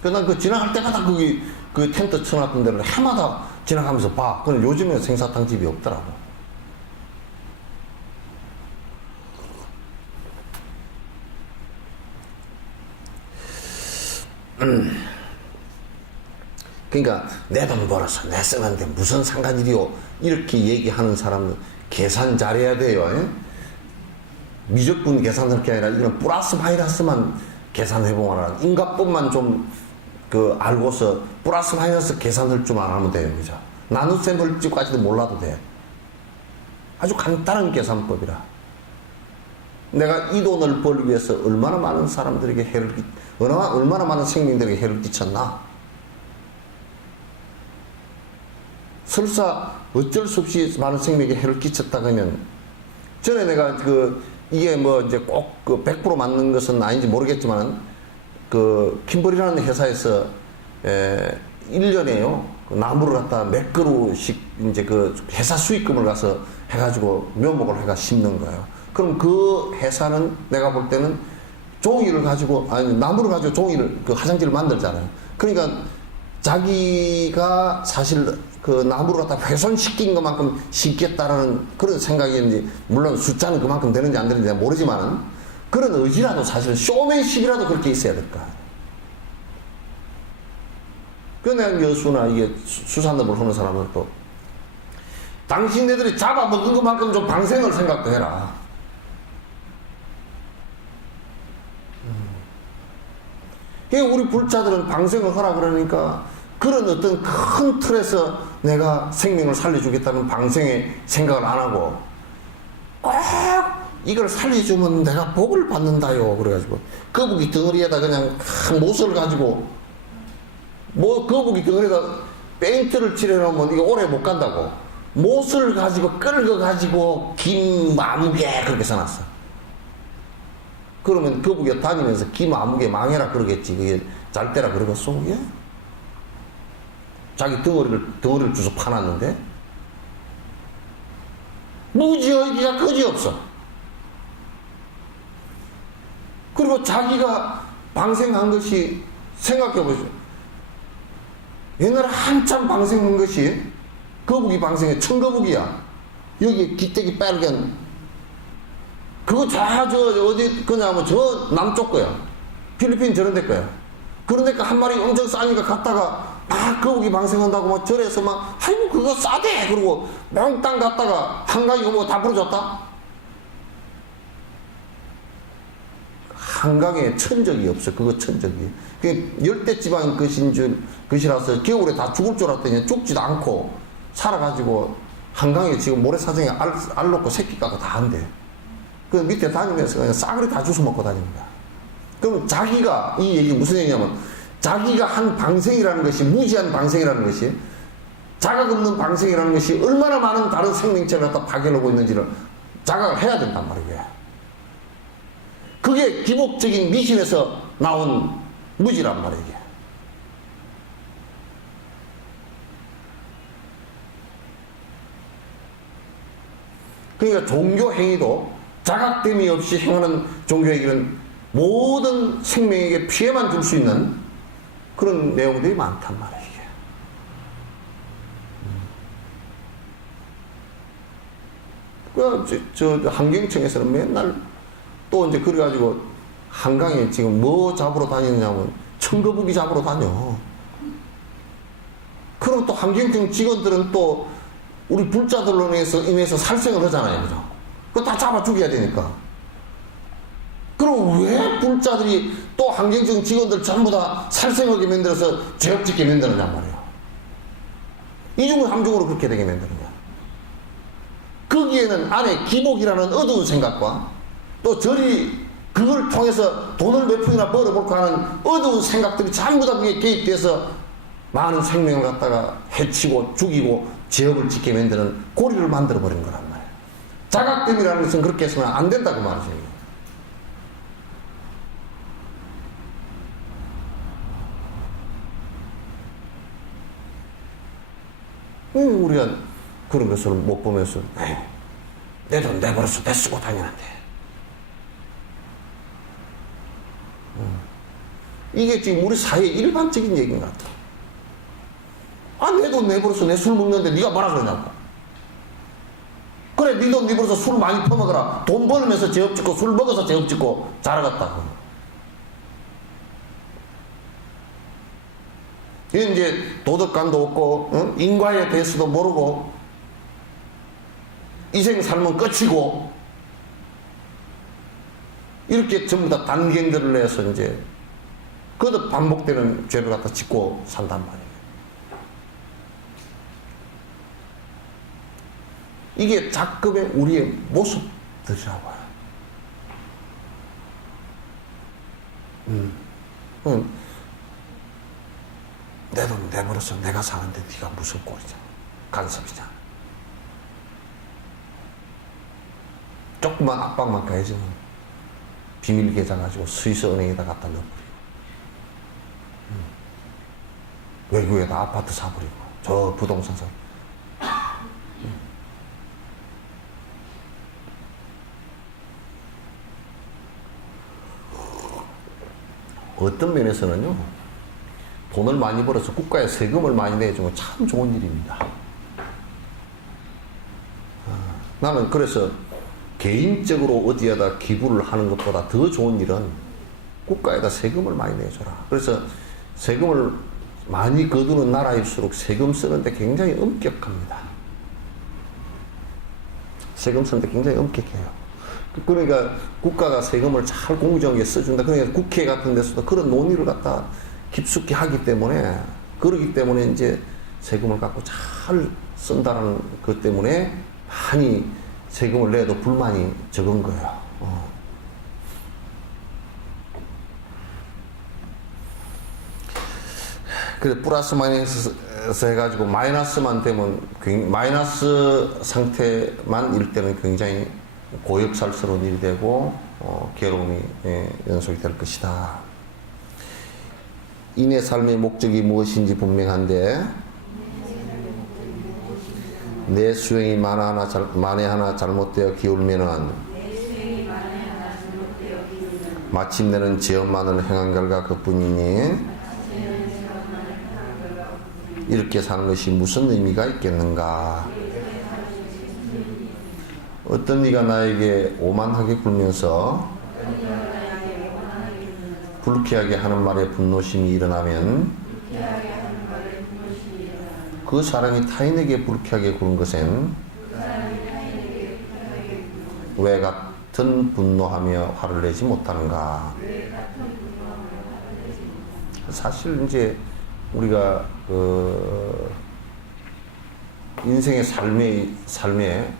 그래서 난 그 지나갈 때마다 거기 그 텐트 쳐놨던 데를 해마다 지나가면서 봐. 그럼 요즘에 생사탕 집이 없더라고. 그러니까 내 돈 벌어서 내 쓰는데 무슨 상관이요? 이렇게 얘기하는 사람은 계산 잘해야 돼요. 에? 미적분 계산할 게 아니라 이건 플러스 마이너스만 계산해보거나 인과법만 좀 알고서 플러스 마이너스 계산할 줄만 하면 돼요. 그죠? 나눗셈 할 줄까지도 몰라도 돼. 아주 간단한 계산법이라. 내가 이 돈을 벌기 위해서 얼마나 많은 사람들에게 얼마나 많은 생명들에게 해를 끼쳤나? 설사 어쩔 수 없이 많은 생명에게 해를 끼쳤다 그러면 전에 내가 이게 뭐 이제 꼭 100% 맞는 것은 아닌지 모르겠지만 킴버리라는 회사에서 1년에요 나무를 갖다 몇 그루씩 이제 회사 수익금을 가서 해가지고 묘목을 해가 심는 거예요. 그럼 그 회사는 내가 볼 때는 종이를 가지고 나무를 가지고 종이를 화장지를 만들잖아요. 그러니까 자기가 사실 나무를 갖다 훼손시킨 것만큼 심겠다라는 그런 생각이었는지, 물론 숫자는 그만큼 되는지 안 되는지 모르지만 그런 의지라도 사실 쇼맨십이라도 그렇게 있어야 될까. 내가 여수나 이게 수산업을 하는 사람들도 당신네들이 잡아먹은 것만큼 좀 방생을 생각도 해라. 우리 불자들은 방생을 하라 그러니까 그런 어떤 큰 틀에서 내가 생명을 살려주겠다는 방생의 생각을 안 하고 꼭 이걸 살려주면 내가 복을 받는다요. 그래가지고 거북이 덩어리에다 그냥 못을 가지고 거북이 덩어리에다 페인트를 칠해놓으면 이게 오래 못 간다고. 못을 가지고 끌어가지고 김아무개 그렇게 써놨어. 그러면 거북이가 다니면서 김아무개 망해라 그러겠지. 그게 잘 때라 그러겠어 그게? 자기 덩어리를 주워 파놨는데 무지의기가 거지없어. 그리고 자기가 방생한 것이 생각해보죠. 옛날에 한참 방생한 것이 거북이 방생해 청거북이야. 여기 기대기 빨간 그거 어디 그냐면 저 남쪽 거야. 필리핀 저런 데 거야. 그런 데가 한 마리 엄청 싸니까 갔다가 막 거북이 방생한다고 막 절에서 막 아이고 그거 싸대 그러고 몽땅 갔다가 한강이 뭐 다 부러졌다. 한강에 천적이 없어. 그거 천적이. 그 열대지방 것이라서 겨울에 다 죽을 줄 알았더니 죽지도 않고 살아가지고 한강에 지금 모래사장에 알 놓고 새끼 까고 다 한대. 그 밑에 다니면서 그냥 싸그리 다 주워 먹고 다닙니다. 그럼 자기가 이 얘기 무슨 얘기냐면 자기가 한 방생이라는 것이 무지한 방생이라는 것이 자각 없는 방생이라는 것이 얼마나 많은 다른 생명체를 갖다 파괴하고 있는지를 자각을 해야 된단 말이에요. 그게 기복적인 미신에서 나온 무지란 말이에요. 그러니까 종교 행위도 자각됨이 없이 행하는 종교 행위는 모든 생명에게 피해만 줄 수 있는 그런 내용들이 많단 말이에요. 저 환경청에서는 맨날 또 이제 그래가지고 한강에 지금 뭐 잡으러 다니느냐면 청거북이 잡으러 다녀. 그럼 또 환경청 직원들은 또 우리 불자들로 인해서 살생을 하잖아요. 그죠? 그거 다 잡아 죽여야 되니까. 그럼 왜 불자들이 또 환경청 직원들 전부 다 살생하게 만들어서 죄업짓게 만드느냐 말이에요. 이중을 함중으로 그렇게 되게 만드느냐. 거기에는 안에 기복이라는 어두운 생각과 또 저리 그걸 통해서 돈을 몇 푼이나 벌어볼까 하는 어두운 생각들이 전부 다 그게 개입돼서 많은 생명을 갖다가 해치고 죽이고 죄업을 짓게 만드는 고리를 만들어버린 거란 말이에요. 자각됨이라는 것은 그렇게 해서는 안 된다고 말하죠. 우리가 그런 것을 못 보면서 내 돈 내버려서 내 쓰고 다니는데 이게 지금 우리 사회의 일반적인 얘기인 것 같아. 아, 내 돈 내버려서 내 술 먹는데 네가 뭐라 그러냐고. 그래, 네 돈 내버려서 술 많이 퍼먹어라. 돈 벌면서 죄업 짓고 술 먹어서 죄업 짓고 잘하겠다. 이게 이제 도덕감도 없고 인과에 대해서도 모르고 이생 살면 끝이고 이렇게 전부 다 단견들을 내서 이제 그것도 반복되는 죄를 갖다 짓고 산단 말이에요. 이게 작금의 우리의 모습들이라고 해요. 내 돈 내버려서 내가 사는데 네가 무슨 꼴이냐. 간섭이냐. 조그만 압박만 가해지면 비밀 계좌 가지고 스위스 은행에다 갖다 넣어버리고 외국에다 아파트 사버리고 저 부동산 사 어떤 면에서는요, 돈을 많이 벌어서 국가에 세금을 많이 내주면 참 좋은 일입니다. 나는 그래서 개인적으로 어디에다 기부를 하는 것보다 더 좋은 일은 국가에다 세금을 많이 내줘라. 그래서 세금을 많이 거두는 나라일수록 세금 쓰는데 굉장히 엄격합니다. 세금 쓰는데 굉장히 엄격해요. 그러니까 국가가 세금을 잘 공정하게 써준다. 그러니까 국회 같은 데서도 그런 논의를 갖다 깊숙이 하기 때문에, 그러기 때문에 이제 세금을 갖고 잘 쓴다는 것 때문에 많이 세금을 내도 불만이 적은 거예요. 그래, 플러스 마이너스 그래서 해가지고 마이너스만 되면 마이너스 상태만 일 때는 굉장히 고역살스러운 일이 되고 괴로움이 연속이 될 것이다. 인의 삶의 목적이 무엇인지 분명한데 내 수행이 만에 하나 잘못되어 기울면은 마침내는 죄업만을 행한 결과 그뿐이니 이렇게 사는 것이 무슨 의미가 있겠는가. 어떤 이가 나에게 오만하게 굴면서 불쾌하게 하는 말에 분노심이 일어나면 그 사람이 타인에게 불쾌하게 구는 것은 왜 같은 분노하며 화를 내지 못하는가. 사실 이제 우리가 인생의 삶의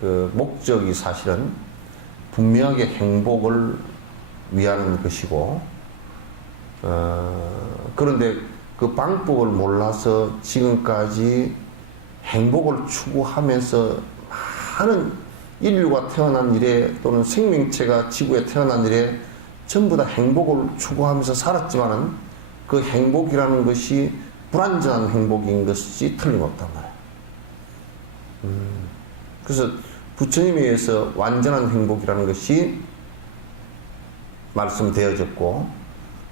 그 목적이 사실은 분명하게 행복을 위하는 것이고, 그런데 그 방법을 몰라서 지금까지 행복을 추구하면서 많은 인류가 태어난 이래 또는 생명체가 지구에 태어난 이래 전부 다 행복을 추구하면서 살았지만은 그 행복이라는 것이 불완전한 행복인 것이 틀림없단 말이에요. 그래서 부처님에 의해서 완전한 행복이라는 것이 말씀되어졌고,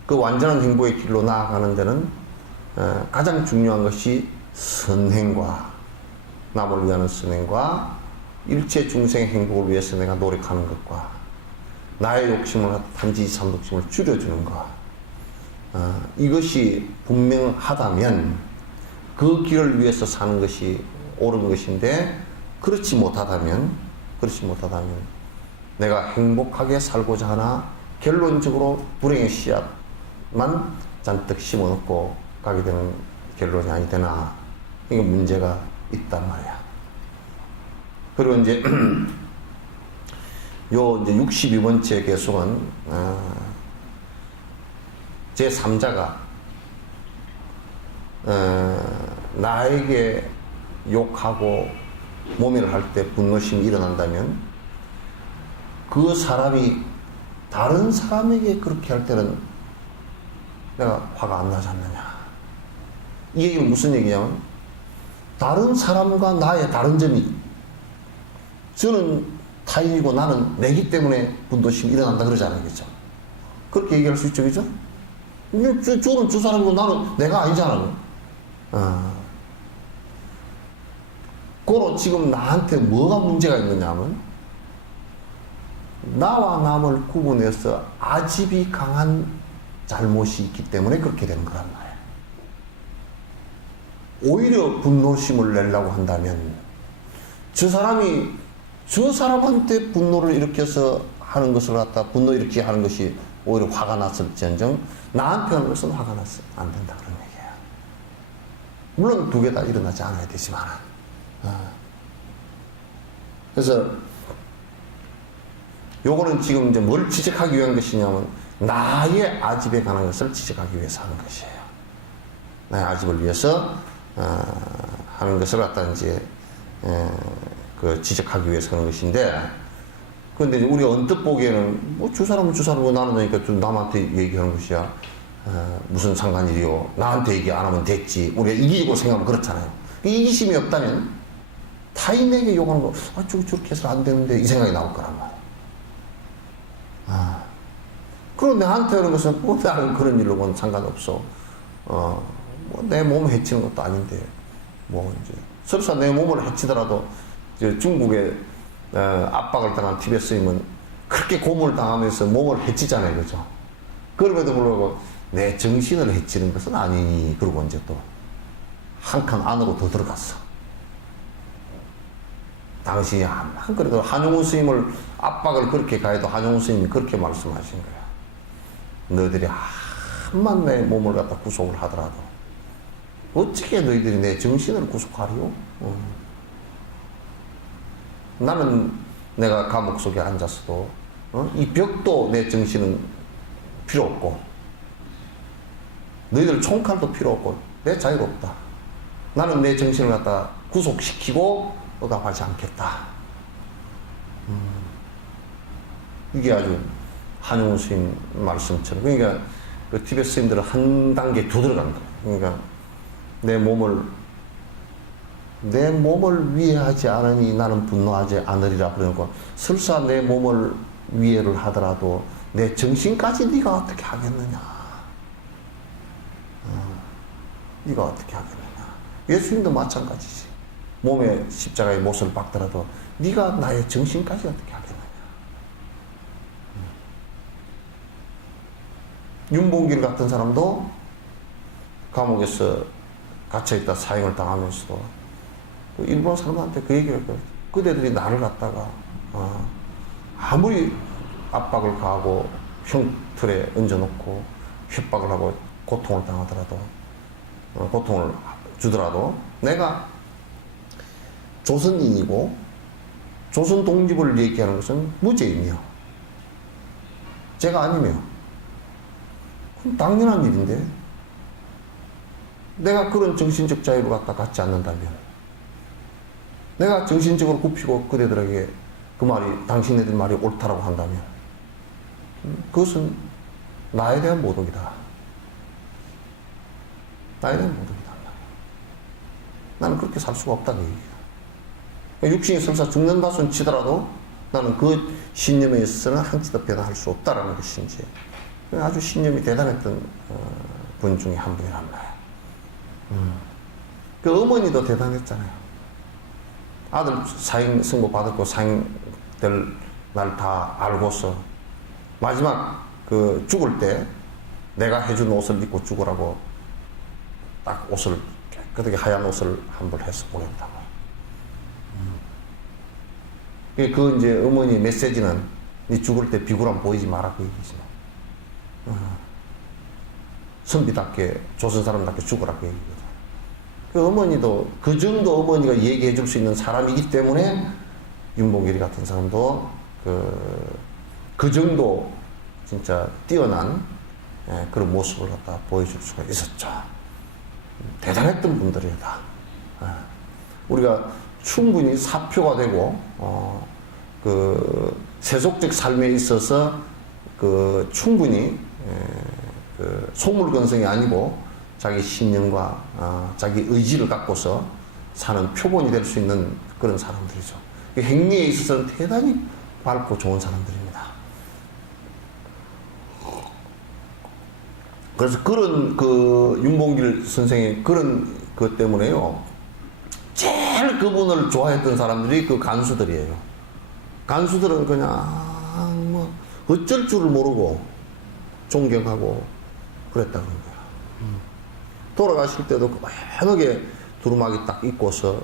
그 완전한 행복의 길로 나아가는 데는 가장 중요한 것이 선행과 남을 위하는 선행과 일체 중생의 행복을 위해서 내가 노력하는 것과 나의 욕심을 단지 삼독심을 줄여주는 것, 이것이 분명하다면 그 길을 위해서 사는 것이 옳은 것인데, 그렇지 못하다면 내가 행복하게 살고자 하나 결론적으로 불행의 씨앗만 잔뜩 심어놓고 가게 되는 결론이 아니 되나. 이게 문제가 있단 말이야. 그리고 이제 요 이제 62번째 개송은 제 3자가 나에게 욕하고 모멸을 할 때 분노심이 일어난다면 그 사람이 다른 사람에게 그렇게 할 때는 내가 화가 안 나지 않느냐. 이 얘기는 무슨 얘기냐면, 다른 사람과 나의 다른 점이, 저는 타인이고 나는 내기 때문에 분노심이 일어난다 그러지 않겠죠. 그렇게 얘기할 수 있죠, 그죠? 저는 저 사람이고 나는 내가 아니잖아. 그로 지금 나한테 뭐가 문제가 있느냐 하면, 나와 남을 구분해서 아집이 강한 잘못이 있기 때문에 그렇게 되는 거란 말이야. 오히려 분노심을 내려고 한다면 저 사람이 저 사람한테 분노를 일으켜서 하는 것을 갖다 분노 일으키게 하는 것이 오히려 화가 났을지언정 나한테 하는 것은 화가 났어 안 된다 그런 얘기야. 물론 두 개 다 일어나지 않아야 되지만, 그래서 요거는 지금 이제 뭘 지적하기 위한 것이냐면 나의 아집에 관한 것을 지적하기 위해서 하는 것이에요. 나의 아집을 위해서 하는 것을 갖다 이제 그 지적하기 위해서 하는 것인데, 그런데 우리가 언뜻 보기에는 뭐 저 사람은 저 사람이고 나는 그러니까 좀 남한테 얘기하는 것이야. 무슨 상관이요? 나한테 얘기 안 하면 됐지. 우리가 이기고 생각하면 그렇잖아요. 이기심이 없다면 타인에게 욕하는 거, 저렇게 해서 안 되는데 이 생각이 나올 거란 말이야. 그럼 나한테 하는 것은 뭐 나는 그런 일로는 상관없어. 뭐 내 몸을 해치는 것도 아닌데, 뭐 이제 설사 내 몸을 해치더라도 이제 중국에 압박을 당한 티베트 스님은 그렇게 고문을 당하면서 몸을 해치잖아요, 그죠? 그럼에도 불구하고 내 정신을 해치는 것은 아니니. 그러고 이제 또 한 칸 안으로 더 들어갔어. 당신이 안 그래도 한용운 스님을 압박을 그렇게 가해도 한용운 스님이 그렇게 말씀하신 거야. 너희들이 한만 내 몸을 갖다 구속을 하더라도 어떻게 너희들이 내 정신을 구속하리요? 나는 내가 감옥 속에 앉았어도 이 벽도 내 정신은 필요 없고 너희들 총칼도 필요 없고 내 자유롭다. 나는 내 정신을 갖다 구속시키고 억압하지 않겠다. 이게 아주 한용운 스님 말씀처럼, 그러니까 그 티베트 스님들은 한 단계 더 들어간 거예요. 그러니까 내 몸을 위해하지 않으니 나는 분노하지 않으리라. 그러니까 설사 내 몸을 위해를 하더라도 내 정신까지 네가 어떻게 하겠느냐. 네가 어떻게 하겠느냐. 예수님도 마찬가지지. 몸에 십자가의 못을 박더라도 네가 나의 정신까지 어떻게 하겠느냐. 윤봉길 같은 사람도 감옥에서 갇혀있다 사형을 당하면서도 일본 사람한테 그 얘기를 했거든요. 그대들이 나를 갖다가 아무리 압박을 가하고 형틀에 얹어놓고 협박을 하고 고통을 당하더라도 고통을 주더라도 내가 조선인이고 조선 독립을 얘기하는 것은 무죄이며 제가 아니며 그럼 당연한 일인데 내가 그런 정신적 자유를 갖지 않는다면 내가 정신적으로 굽히고 그대들에게 그 말이 당신네들 말이 옳다라고 한다면 그것은 나에 대한 모독이다. 나에 대한 모독이다. 나는 그렇게 살 수가 없다는 얘기야. 육신이 설사 죽는다 손 치더라도 나는 그 신념에 있어서는 한치도 변화할 수 없다라는 것인지 아주 신념이 대단했던 분 중에 한 분이란 말이야. 그 어머니도 대단했잖아요. 아들 사형 선고 받았고 사형 될 날 다 알고서 마지막 그 죽을 때 내가 해준 옷을 입고 죽으라고 딱 옷을 깨끗하게 하얀 옷을 한 벌 해서 보냈다고. 그 이제 어머니 메시지는 네 죽을 때 비굴함 보이지 마라 그 얘기지. 선비답게 조선 사람답게 죽으라 그 얘기거든. 그 어머니도 그 정도 어머니가 얘기해 줄 수 있는 사람이기 때문에 윤봉길이 같은 사람도 그 정도 진짜 뛰어난 그런 모습을 갖다 보여줄 수가 있었죠. 대단했던 분들이다. 우리가 충분히 사표가 되고 그 세속적 삶에 있어서 그 충분히 그 속물건성이 아니고 자기 신념과 자기 의지를 갖고서 사는 표본이 될 수 있는 그런 사람들이죠. 행위에 있어서는 대단히 밝고 좋은 사람들입니다. 그래서 그런 그 윤봉길 선생의 그런 것 때문에요. 제일 그분을 좋아했던 사람들이 그 간수들이에요. 간수들은 그냥 뭐 어쩔 줄을 모르고 존경하고 그랬다는 거야. 돌아가실 때도 그 만하게 두루마기 딱 입고서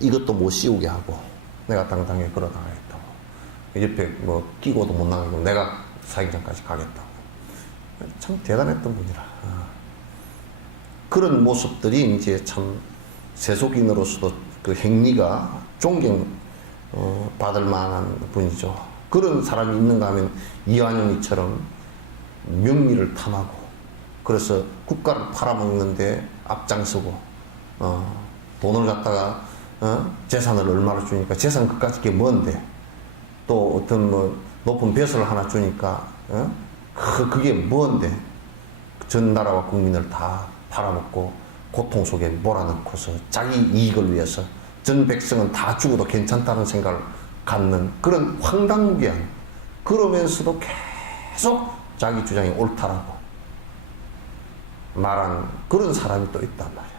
이것도 못 씌우게 하고 내가 당당히 걸어 나가겠다고. 옆에 뭐 끼고도 못 나가고 내가 사형장까지 가겠다고. 참 대단했던 분이라. 그런 모습들이 이제 참 세속인으로서도 그 행위가 존경 받을 만한 분이죠. 그런 사람이 있는가 하면 이완용이처럼 명리를 탐하고 그래서 국가를 팔아먹는데 앞장서고 돈을 갖다가 재산을 얼마를 주니까 재산 그까짓 게 뭔데 또 어떤 뭐 높은 벼슬을 하나 주니까 그게 뭔데 전 나라와 국민을 다 팔아먹고 고통 속에 몰아넣고서 자기 이익을 위해서 전 백성은 다 죽어도 괜찮다는 생각을 갖는 그런 황당무계한 그러면서도 계속 자기 주장이 옳다라고 말하는 그런 사람이 또 있단 말이야.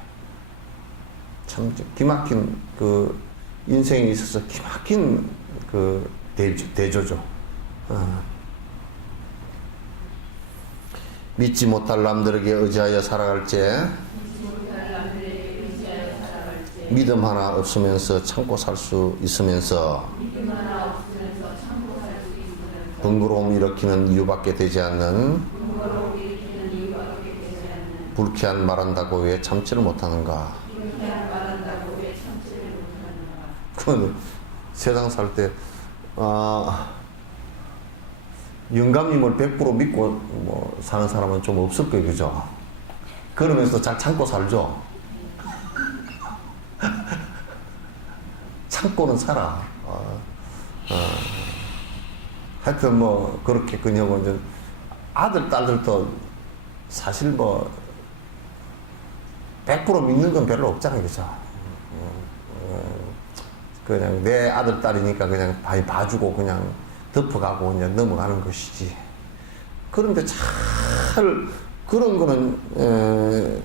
참 기막힌 그 인생에 있어서 기막힌 그 대조죠. 믿지 못할 남들에게 의지하여 살아갈 때 믿음 하나 없으면서 참고 살 수 있으면서 번거로움 일으키는 이유밖에 되지 않는 불쾌한 말한다고 왜 참지를 못하는가? 그건 세상 살 때 영감님을 100% 믿고 뭐 사는 사람은 좀 없을 거예요, 그죠? 그러면서도 잘 참고 살죠. 참고는 살아. 하여튼 뭐 그렇게 그녀고 이제 아들 딸들도 사실 뭐 100% 믿는 건 별로 없잖아요, 그죠? 그냥 내 아들 딸이니까 그냥 많이 봐주고 그냥 덮어가고 그냥 넘어가는 것이지. 그런데 잘 그런 거는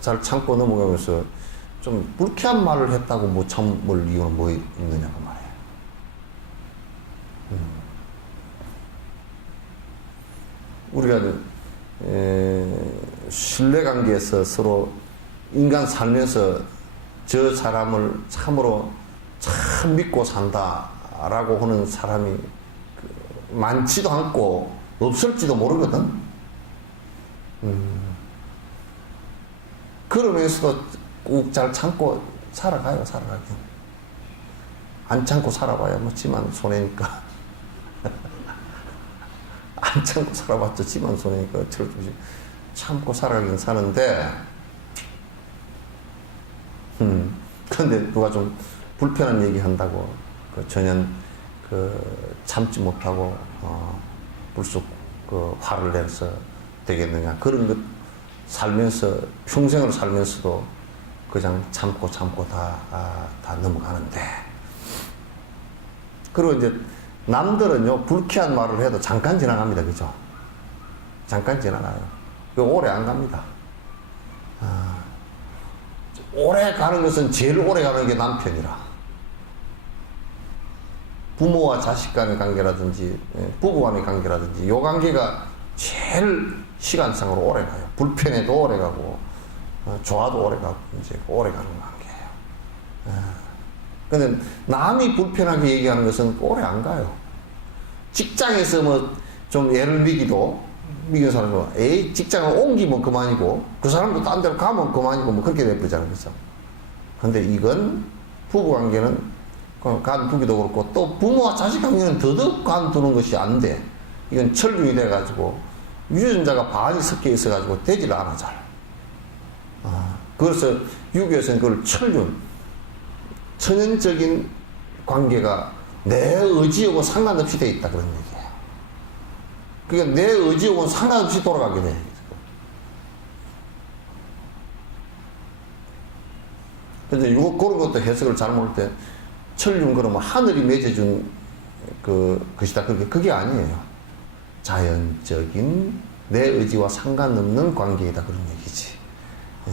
잘 참고 넘어가면서 좀 불쾌한 말을 했다고 못 참을 이유는 뭐 있느냐고 말이에요. 우리가 신뢰관계에서 서로 인간 살면서 저 사람을 참으로 참 믿고 산다라고 하는 사람이 많지도 않고 없을지도 모르거든. 그러면서도 꼭 잘 참고 살아가요, 살아가긴. 안 참고 살아봐야 뭐 지만 손해니까. 안 참고 살아봤자 지만 손해니까 어쩔 수 없이 참고 살아가긴 사는데, 그런데 누가 좀 불편한 얘기 한다고 전혀 참지 못하고 불쑥 화를 내서 되겠느냐. 그런 것 살면서 평생을 살면서도 그냥 참고 다 넘어가는데, 그리고 이제 남들은요 불쾌한 말을 해도 잠깐 지나갑니다, 그죠? 잠깐 지나가요. 오래 안 갑니다. 오래 가는 것은 제일 오래 가는 게 남편이라. 부모와 자식 간의 관계라든지 부부 간의 관계라든지 요 관계가 제일 시간상으로 오래 가요. 불편해도 오래 가고 좋아도 오래 가고 이제 오래 가는 관계예요. 근데 남이 불편하게 얘기하는 것은 오래 안 가요. 직장에서 뭐 좀 애를 미기는 사람은 에이 직장을 옮기면 그만이고 그 사람도 딴 데로 가면 그만이고 뭐 그렇게 돼버리잖아요, 그죠? 근데 이건 부부관계는 간두기도 그렇고 또 부모와 자식 관계는 더더욱 간두는 것이 안 돼. 이건 철중이 돼가지고 유전자가 반이 섞여 있어가지고 되질 않아 잘. 그래서 유교에서는 그걸 철륜, 천연적인 관계가 내 의지하고 상관없이 돼 있다 그런 얘기예요. 그러니까 내 의지하고는 상관없이 돌아가게 돼. 근데 그런 것도 해석을 잘 모를 때 천륜 그러면 하늘이 맺어준 것이다. 그게 아니에요. 자연적인 내 의지와 상관없는 관계이다 그런 얘기지. 예.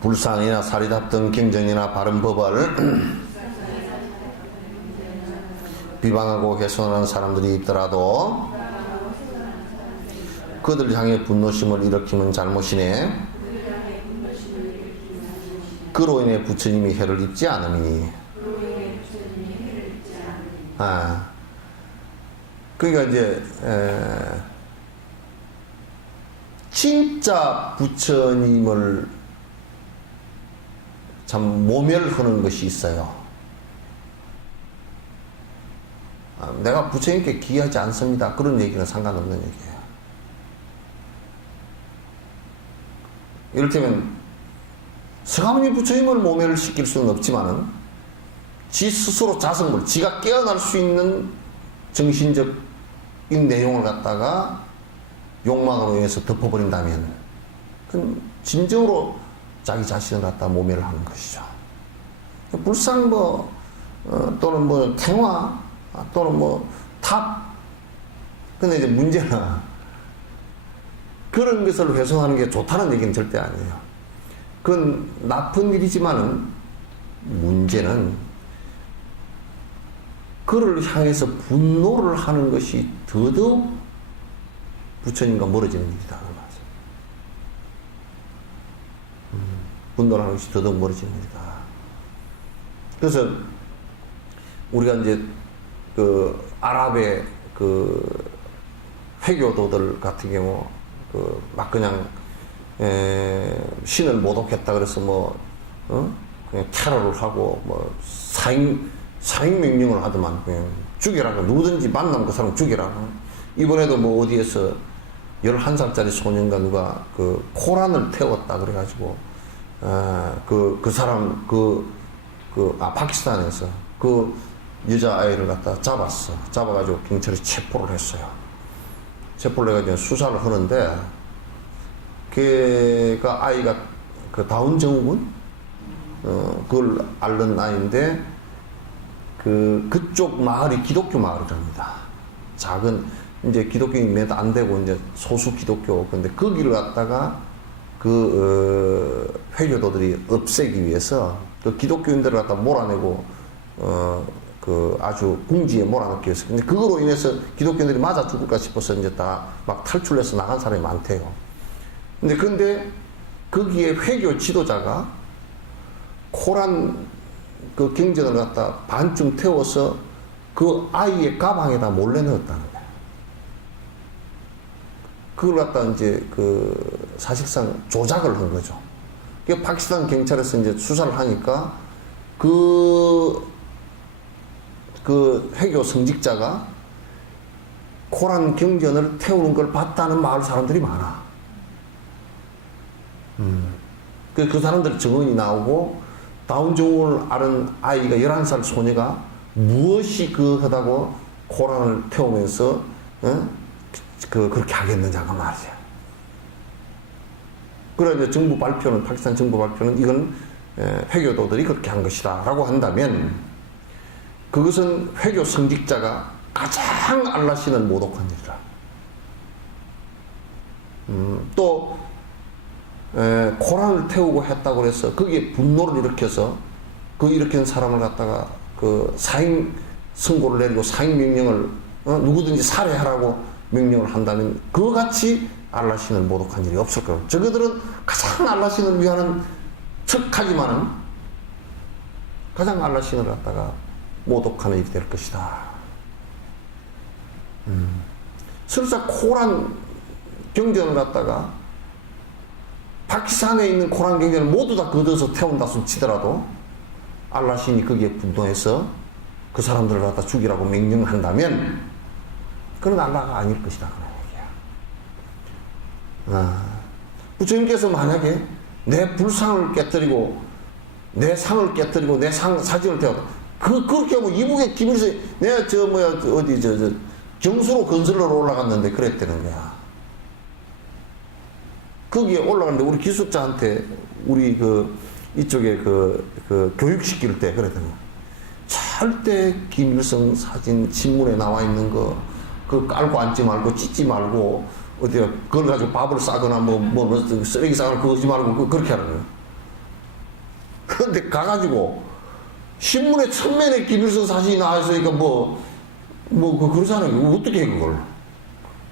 불상이나 사리답 등 경전이나 바른 법을 비방하고 훼손하는 사람들이 있더라도 그들 향해 분노심을 일으키면 잘못이네. 그로 인해 부처님이 해를 입지 않으니. 그러니까 이제 진짜 부처님을 참 모멸하는 것이 있어요. 내가 부처님께 기하지 않습니다. 그런 얘기는 상관없는 얘기예요. 이를테면 서가모니 부처님을 모멸을 시킬 수는 없지만은 지 스스로 자성물, 지가 깨어날 수 있는 정신적인 내용을 갖다가 욕망으로 인해서 덮어버린다면 그건 진정으로 자기 자신을 갖다 모멸을 하는 것이죠. 불상 또는 뭐 탱화 또는 뭐 탑. 근데 이제 문제는 그런 것을 훼손하는 게 좋다는 얘기는 절대 아니에요. 그건 나쁜 일이지만은 문제는 그를 향해서 분노를 하는 것이 더더욱 부처님과 멀어지는 일이다. 분노를 하는 것이 더더욱 멀어지는 일이다. 그래서 우리가 이제 아랍의 회교도들 같은 경우 막 그냥 신을 모독했다 그래서 그냥 테러를 하고 뭐 사형 명령을 하더만 그냥 죽이라고 누구든지 만나면 그 사람 죽이라고. 이번에도 뭐 어디에서 11살짜리 소년가 누가 그 코란을 태웠다 그래가지고 그 사람 파키스탄에서 그 여자아이를 갖다 잡아가지고 경찰이 체포를 했어요. 체포를 해가지고 수사를 하는데 걔가 아이가 그 다운 증후군 그걸 앓는 아이인데 그쪽 마을이 기독교 마을이랍니다. 작은 이제 기독교인이 몇 안 되고 이제 소수 기독교. 근데 거기를 갖다가 회교도들이 없애기 위해서 그 기독교인들을 갖다 몰아내고 그 아주 궁지에 몰아넣기 위해서. 근데 그거로 인해서 기독교인들이 맞아 죽을까 싶어서 이제 다 막 탈출해서 나간 사람이 많대요. 근데 거기에 회교 지도자가 코란 그 경전을 갖다 반쯤 태워서 그 아이의 가방에다 몰래 넣었다는 거야. 그걸 갖다 이제 사실상 조작을 한 거죠. 그 파키스탄 경찰에서 이제 수사를 하니까 그 회교 성직자가 코란 경전을 태우는 걸 봤다는 마을 사람들이 많아. 그 사람들 증언이 나오고 다운 증후군을 앓은 아이가 11살 소녀가 무엇이 하다고 코란을 태우면서 그렇게 하겠느냐가 말이야. 그래 이제 파키스탄 정부 발표는 이건 회교도들이 그렇게 한 것이다 라고 한다면 그것은 회교 성직자가 가장 알라신을 모독한 일이라. 또 코란을 태우고 했다고 해서 거기에 분노를 일으켜서 그 일으킨 사람을 갖다가 사형 선고를 내리고 사형 명령을 누구든지 살해하라고 명령을 한다면 그같이 알라신을 모독한 일이 없을 거예요. 저그들은 가장 알라신을 위하는 척하지만은 가장 알라신을 갖다가 모독하는 일이 될 것이다. 설사 코란 경전을 갖다가 파키스탄에 있는 코란 경전을 모두 다 걷어서 태운다 손 치더라도 알라신이 거기에 분노해서 그 사람들을 갖다 죽이라고 명령한다면 그건 알라가 아닐 것이다. 그런 얘기야. 부처님께서 만약에 내 불상을 깨뜨리고 내 상을 깨뜨리고 내 사진을 태웠다. 그렇게 하고 이북의 김일성이 내가 경수로 건설로 올라갔는데 그랬다는 거야. 거기에 올라갔는데 우리 기숙자한테 우리 이쪽에 교육시킬 때 그랬던 거야. 절대 김일성 사진 신문에 나와 있는 그 깔고 앉지 말고 찢지 말고 어디야 그걸 가지고 밥을 싸거나 뭐 쓰레기 싸거나 그러지 말고 그렇게 하는 거야. 그런데 가가지고 신문에 첫면에 김일성 사진이 나와 있으니까 그러잖아요. 어떻게 해 그걸.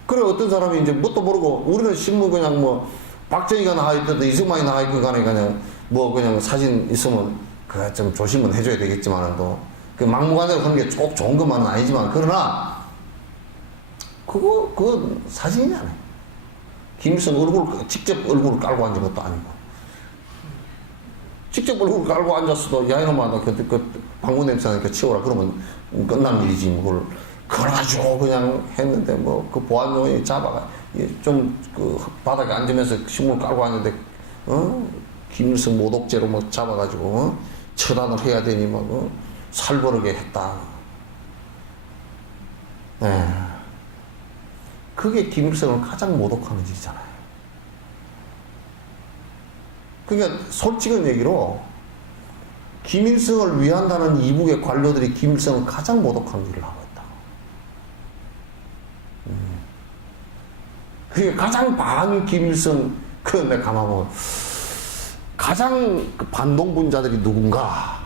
그래 어떤 사람이 이제 뭣도 모르고 우리는 신문 그냥 박정희가 나와 있든 이승만이 나와 있든 간에 그냥 사진 있으면 그거 좀 조심은 해줘야 되겠지만 또 그 막무가내로 하는 게 꼭 좋은 것만은 아니지만 그러나 그거 사진이잖아요. 김일성 직접 얼굴을 깔고 앉은 것도 아니고 직접 얼굴을 깔고 앉았어도 야 이놈아 방문 냄새 나니까 치워라 그러면 끝난 일이지 그걸 그래가지고 그냥 했는데 그 보안 요원이 잡아가 좀 바닥에 앉으면서 신문을 깔고 앉는데 김일성 모독죄로 잡아가지고 처단을 해야 되니 살벌하게 했다. 그게 김일성을 가장 모독하는 일이잖아요. 그러니까 솔직한 얘기로 김일성을 위한다는 이북의 관료들이 김일성을 가장 모독하는 일을 하고 있다. 그게 가장 반 김일성 그런데 가만 보면 가장 반동분자들이 누군가?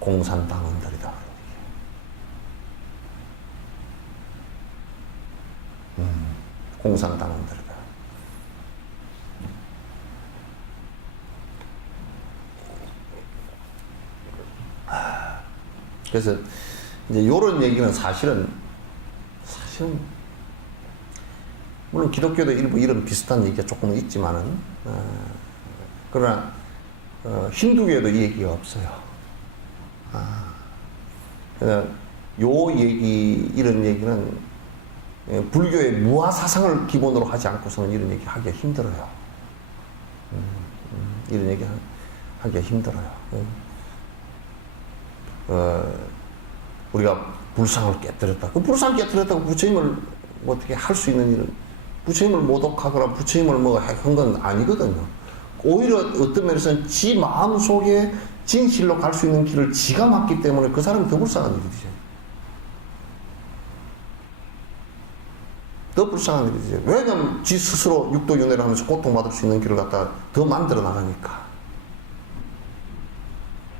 공산당원들이다. 공산당원들이다. 그래서 이제 이런 얘기는 사실은 물론 기독교도 일부 이런 비슷한 얘기가 조금은 있지만은 그러나 힌두교에도 이 얘기가 없어요. 그냥 이런 얘기는 불교의 무아 사상을 기본으로 하지 않고서는 이런 얘기 하기가 힘들어요. 이런 얘기 하기가 힘들어요. 우리가 불상을 깨뜨렸다. 그 불상 깨뜨렸다고 부처님을 어떻게 할 수 있는 일은, 부처님을 모독하거나 부처님을 뭐 한 건 아니거든요. 오히려 어떤 면에서는 지 마음 속에 진실로 갈 수 있는 길을 지가 막기 때문에 그 사람이 더 불쌍한 일이죠. 더 불쌍한 일이죠. 왜냐면 지 스스로 육도윤회를 하면서 고통받을 수 있는 길을 갖다가 더 만들어 나가니까.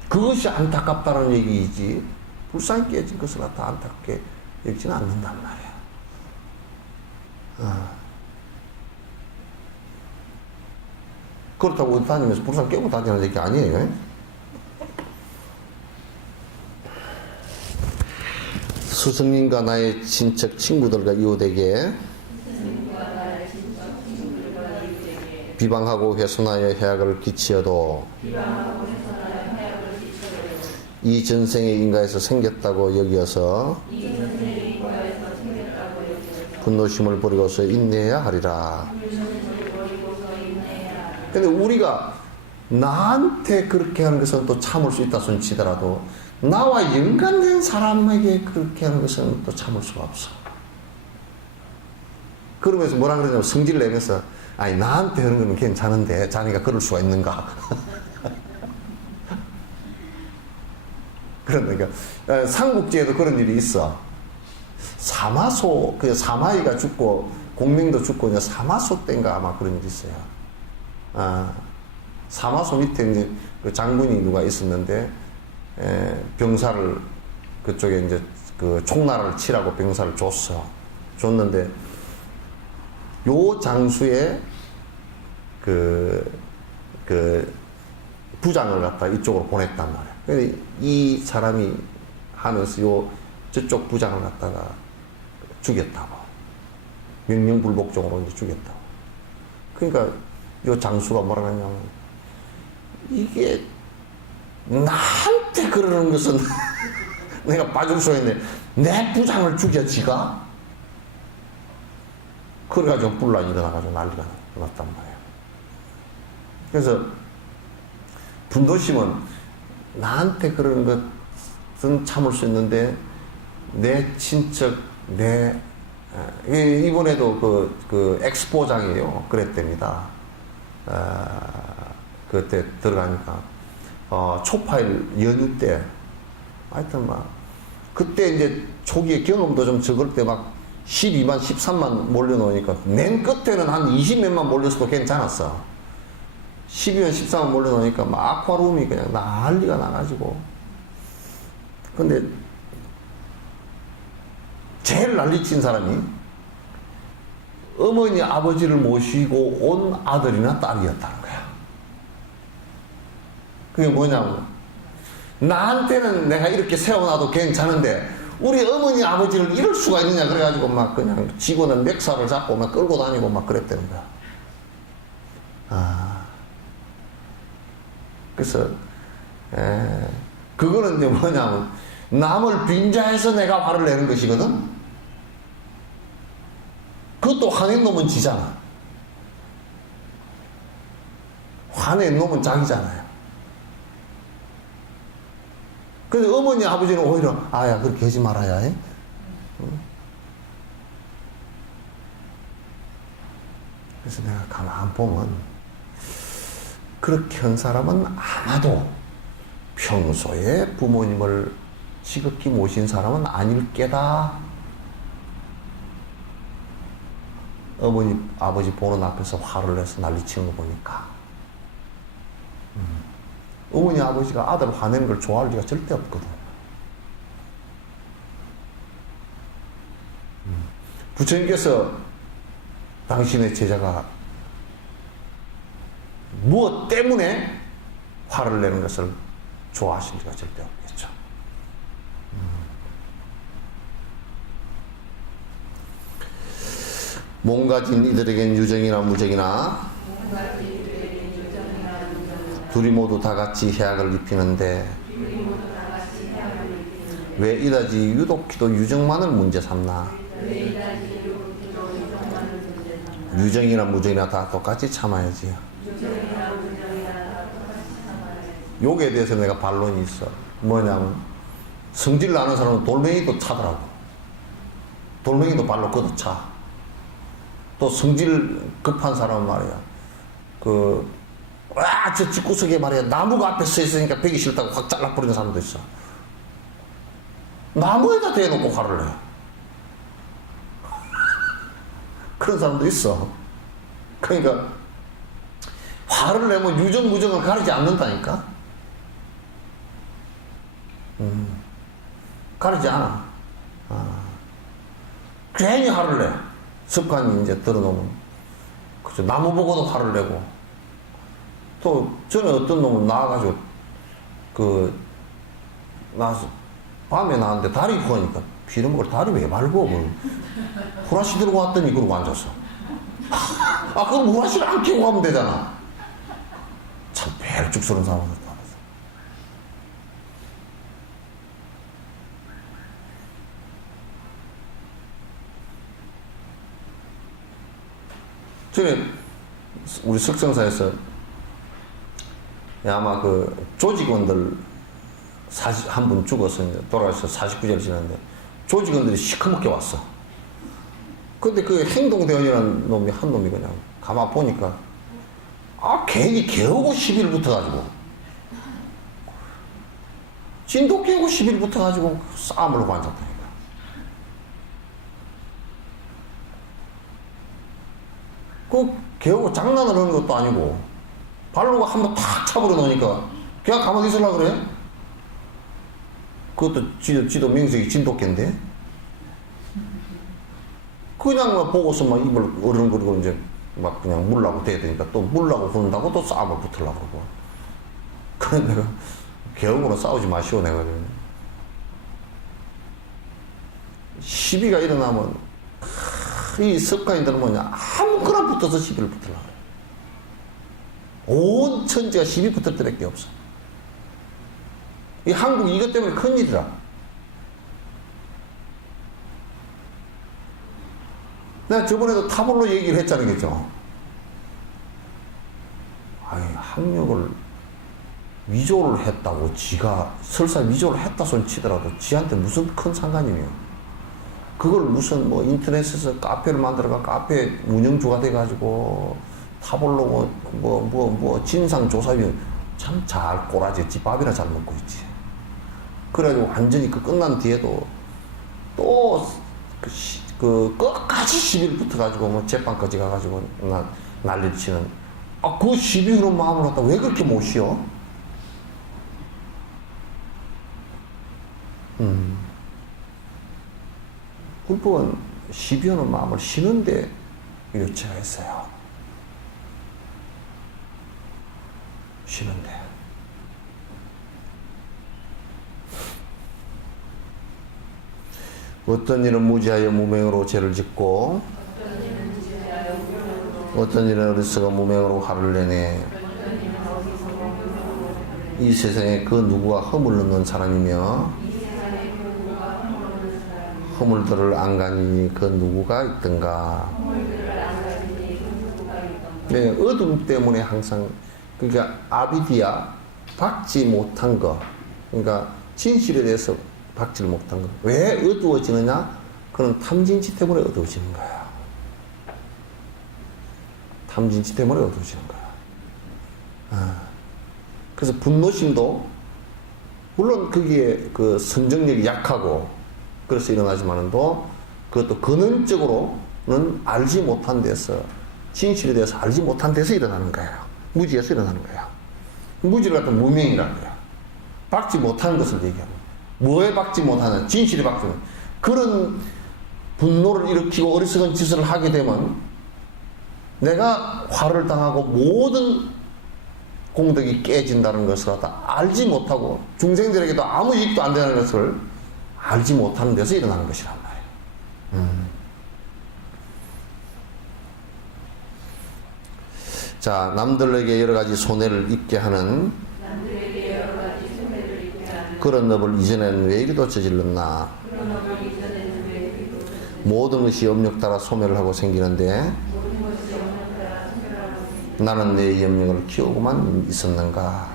그것이 안타깝다는 얘기이지, 불쌍히 깨진 것을 갖다 안타깝게 여기지는 않는단 말이야. 그렇다고 다니면서 불쌍 깨고 다니는 얘기 아니에요. 스승님과 나의 친척 친구들과 이웃에게 비방하고 훼손하여 해악을 끼치어도 이 전생의 인가에서 생겼다고 여기어서 분노심을 버리고서 인내해야 하리라. 근데 우리가 나한테 그렇게 하는 것은 또 참을 수 있다 손 치더라도 나와 연관된 사람에게 그렇게 하는 것은 또 참을 수가 없어. 그러면서 뭐라 그러냐면 성질 내면서, 아니 나한테 하는 거는 괜찮은데 자네가 그럴 수가 있는가. 그러니까 삼국지에도 그런 일이 있어. 사마소, 그 사마이가 죽고 공명도 죽고 이제 사마소 때인가 아마 그런 일이 있어요. 사마소 밑에 이제 그 장군이 누가 있었는데 병사를 그쪽에 이제 그 총나라를 치라고 병사를 줬는데 요 장수의 그 부장을 갖다 이쪽으로 보냈단 말이야. 근데 이 사람이 하면서 저쪽 부장을 갖다가 죽였다고. 명령불복종으로 이제 죽였다고. 그러니까 요 장수가 뭐라 그러냐면, 이게 나한테 그러는 것은 내가 빠질 수 있는데 내 부장을 죽여 지가? 그래가지고 분란이 일어나가지고 난리가 났단 말이에요. 그래서 분노심은 나한테 그러는 것은 참을 수 있는데 내 친척, 이번에도 그 엑스포장이에요. 그랬답니다. 그때 들어가니까 초파일 연휴 때 하여튼 막 그때 이제 초기에 경험도 좀 적을 때 막 12만 13만 몰려놓으니까 맨 끝에는 한 20몇만 몰렸어도 괜찮았어. 12만 13만 몰려놓으니까 막 아쿠아룸이 그냥 난리가 나가지고. 근데 제일 난리친 사람이 어머니 아버지를 모시고 온 아들이나 딸이었다는 거야. 그게 뭐냐면, 나한테는 내가 이렇게 세워놔도 괜찮은데 우리 어머니 아버지를 이럴 수가 있느냐 그래가지고 막 그냥 지고는 맥살을 잡고 막 끌고 다니고 막 그랬다는 거야. 그래서 그거는 이제 뭐냐면 남을 빈자해서 내가 화를 내는 것이거든. 그것도 화낸 놈은 지잖아. 화낸 놈은 자기잖아요. 근데 어머니 아버지는 오히려 아야 그렇게 하지 말아야 해. 그래서 내가 가만 보면 그렇게 한 사람은 아마도 평소에 부모님을 지극히 모신 사람은 아닐 게다. 어머니 아버지 보는 앞에서 화를 내서 난리치는 거 보니까 어머니 아버지가 아들 화내는 걸 좋아할 리가 절대 없거든. 부처님께서 당신의 제자가 무엇 때문에 화를 내는 것을 좋아하실 리가 절대 없겠죠. 몸 가진 이들에겐 유정이나 무정이나 둘이 모두 다 같이 해악을 입히는데 왜 이다지 유독 기도 유정만을 문제 삼나. 유정이나 무정이나 다 똑같이 참아야지. 요게 대해서 내가 반론이 있어. 뭐냐면 성질 나는 사람은 돌멩이도 차더라고. 돌멩이도 발로 걷어차. 또 성질 급한 사람은 말이야, 저 집구석에 말이야, 나무가 앞에 서 있으니까 베기 싫다고 확 잘라버리는 사람도 있어. 나무에다 대놓고 화를 내. 그런 사람도 있어. 그러니까 화를 내면 유정 무정을 가리지 않는다니까. 가리지 않아. 괜히 화를 내. 습관이 이제 들어놓으면. 그죠. 나무 보고도 화를 내고. 또 전에 어떤 놈은 나와가지고 나와서 밤에 나왔는데 다리 부으니까 비름을 다리 왜 밟고 후라시 들고 왔더니 그러고 앉았어. 그럼 후라시를 안 켜고 가면 되잖아. 참 벨죽스러운 사람들 다 봤어. 전에 우리 석성사에서 아마 조직원들 한 분 죽어서 돌아가서 49절 지났는데 조직원들이 시커멓게 왔어. 근데 그 행동대원이라는 놈이 한 놈이 그냥 가만 보니까 괜히 개우고 시비를 붙어가지고 진도 깨고 시비를 붙어가지고 싸움을 하고 앉았다니까. 개우고 장난을 하는 것도 아니고 발로가 한번 탁 차버려 놓으니까 걔가 가만히 있으려고 그래? 그것도 지도 명색이 진돗개인데? 그냥 막 보고서 막 입을 어른거리고 이제 막 그냥 물라고 대더니까 또 물라고 그런다고 또 싸움을 붙으려고 그러고. 그래 내가 개우고는 싸우지 마시오 내가. 시비가 일어나면 이 습관이들은 뭐냐, 아무거나 붙어서 시비를 붙으려고 그래. 온 천지가 시비 붙을 때밖에 없어. 이 한국 이것 때문에 큰일이라. 내가 저번에도 타블로 얘기를 했잖아요, 그죠? 학력을 위조를 했다고 지가 설사 위조를 했다 손 치더라도 지한테 무슨 큰 상관이며, 그걸 무슨 인터넷에서 카페를 만들어가 카페 운영주가 돼가지고 타블로 진상조사위원 참 잘 꼬라졌지. 밥이나 잘 먹고 있지. 그래가지고 완전히 끝난 뒤에도 또 끝까지 시비를 붙어가지고 재판까지 가가지고 난리를 치는, 그 시비 그런 마음을 갖다 왜 그렇게 못 쉬어? 불법은 시비하는 마음을 쉬는데 요체가 있어요. 쉬는데. 어떤 일은 무지하여 무명으로 죄를 짓고 어떤 일은 어리석어 무명으로 화를 내네. 이 세상에 그 누구가 허물 없는 사람이며 허물들을 안 가니 그 누구가 있던가. 네, 어둠 때문에 항상, 그러니까 아비디아, 박지 못한 거, 그러니까 진실에 대해서 박지를 못한 거. 왜 어두워지느냐? 그건 탐진치 때문에 어두워지는 거야. 탐진치 때문에 어두워지는 거야. 그래서 분노심도 물론 거기에 선정력이 약하고 그래서 일어나지만도 그것도 근원적으로는 알지 못한 데서, 진실에 대해서 알지 못한 데서 일어나는 거예요. 무지에서 일어나는 거예요. 무지를 갖다 무명이라는 거야. 박지 못하는 것을 얘기하고. 뭐에 박지 못하는, 진실에 박지 못하는. 그런 분노를 일으키고 어리석은 짓을 하게 되면 내가 화를 당하고 모든 공덕이 깨진다는 것을 갖다 알지 못하고 중생들에게도 아무 이익도 안 되는 것을 알지 못하는 데서 일어나는 것이란 말이에요. 자, 남들에게 여러 가지 손해를 입게 하는 그런 업을 이전에는 왜 이리도 저질렀나. 모든 것이 염력 따라 소멸을 하고 생기는데 나는 내 염력을 키우고만 있었는가.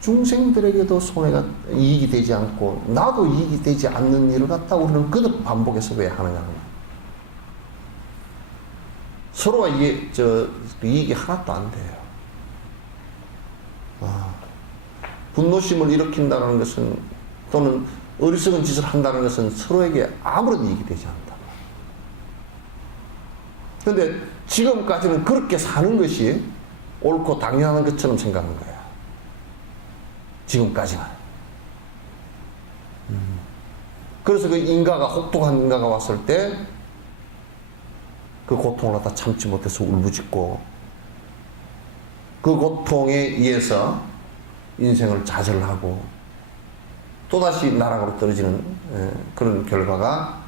중생들에게도 손해가 이익이 되지 않고 나도 이익이 되지 않는 일을 갖다 우리는 거듭 반복해서 왜 하느냐. 서로가 이게 이익이 하나도 안 돼요. 분노심을 일으킨다는 것은 또는 어리석은 짓을 한다는 것은 서로에게 아무런 이익이 되지 않는다. 그런데 지금까지는 그렇게 사는 것이 옳고 당연한 것처럼 생각하는 거야. 지금까지는. 그래서 그 인가가, 혹독한 인가가 왔을 때 그 고통을 갖다 참지 못해서 울부짖고 그 고통에 의해서 인생을 좌절하고 또다시 나락으로 떨어지는 그런 결과가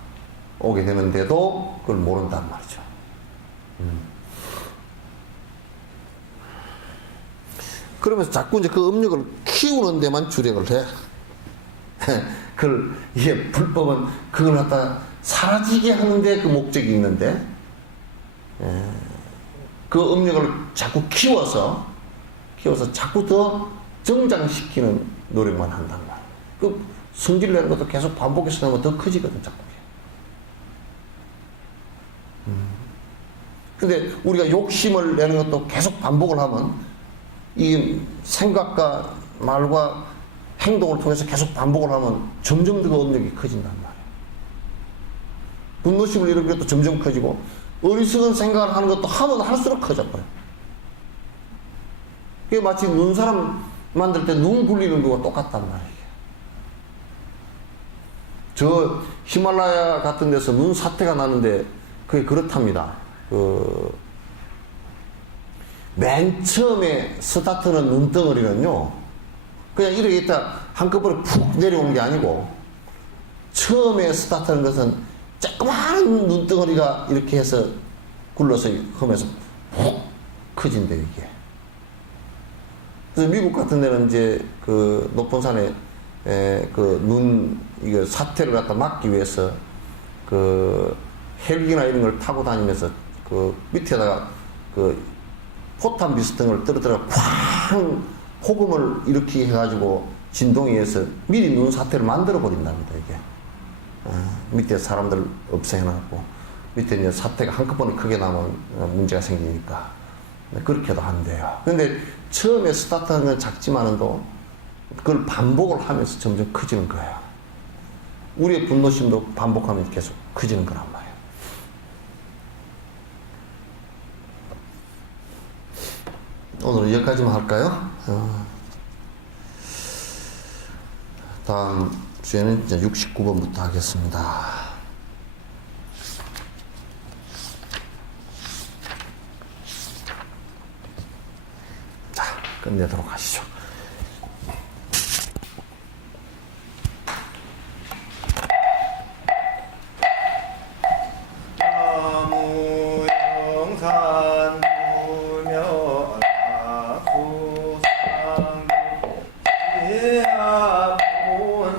오게 되는데도 그걸 모른단 말이죠. 그러면서 자꾸 이제 그 업력을 키우는 데만 주력을 해. 이게 불법은 그걸 갖다 사라지게 하는데 그 목적이 있는데, 그 업력을 자꾸 키워서 자꾸 더 정장시키는 노력만 한단 말이야. 그 성질 내는 것도 계속 반복해서 하면 더 커지거든, 자꾸. 근데 우리가 욕심을 내는 것도 계속 반복을 하면 이 생각과 말과 행동을 통해서 계속 반복을 하면 점점 더 업력이 커진단 말이에요. 분노심을 일으키는 것도 점점 커지고 어리석은 생각을 하는 것도 하면 할수록 커져버려요. 그게 마치 눈사람 만들 때 눈 굴리는 거와 똑같단 말이에요. 저 히말라야 같은 데서 눈 사태가 나는데 그게 그렇답니다. 맨 처음에 스타트는 눈덩어리는요, 그냥 이렇게 있다 한꺼번에 푹 내려오는 게 아니고, 처음에 스타트하는 것은 조그마한 눈덩어리가 이렇게 해서 굴러서 험해서 푹 커진대요, 이게. 그래서 미국 같은 데는 이제 그 높은 산에 이거 사태를 갖다 막기 위해서 그 헬기나 이런 걸 타고 다니면서 그 밑에다가 그 포탄 비슷한 걸 떨어뜨려 쾅 폭음을 일으키게 해가지고 진동에 의해서 미리 눈 사태를 만들어 버린답니다, 이게. 밑에 사람들 없애해놨고 밑에 이제 사태가 한꺼번에 크게 나면 문제가 생기니까 그렇게도 한대요. 근데 처음에 스타트하는 건 작지만은도 그걸 반복을 하면서 점점 커지는 거예요. 우리의 분노심도 반복하면 계속 커지는 거란 말이에요. 오늘은 여기까지만 할까요? 다음 주에는 이제 69번부터 하겠습니다. 자, 끝내도록 하시죠. 나무 영산 부며 수상 예합 본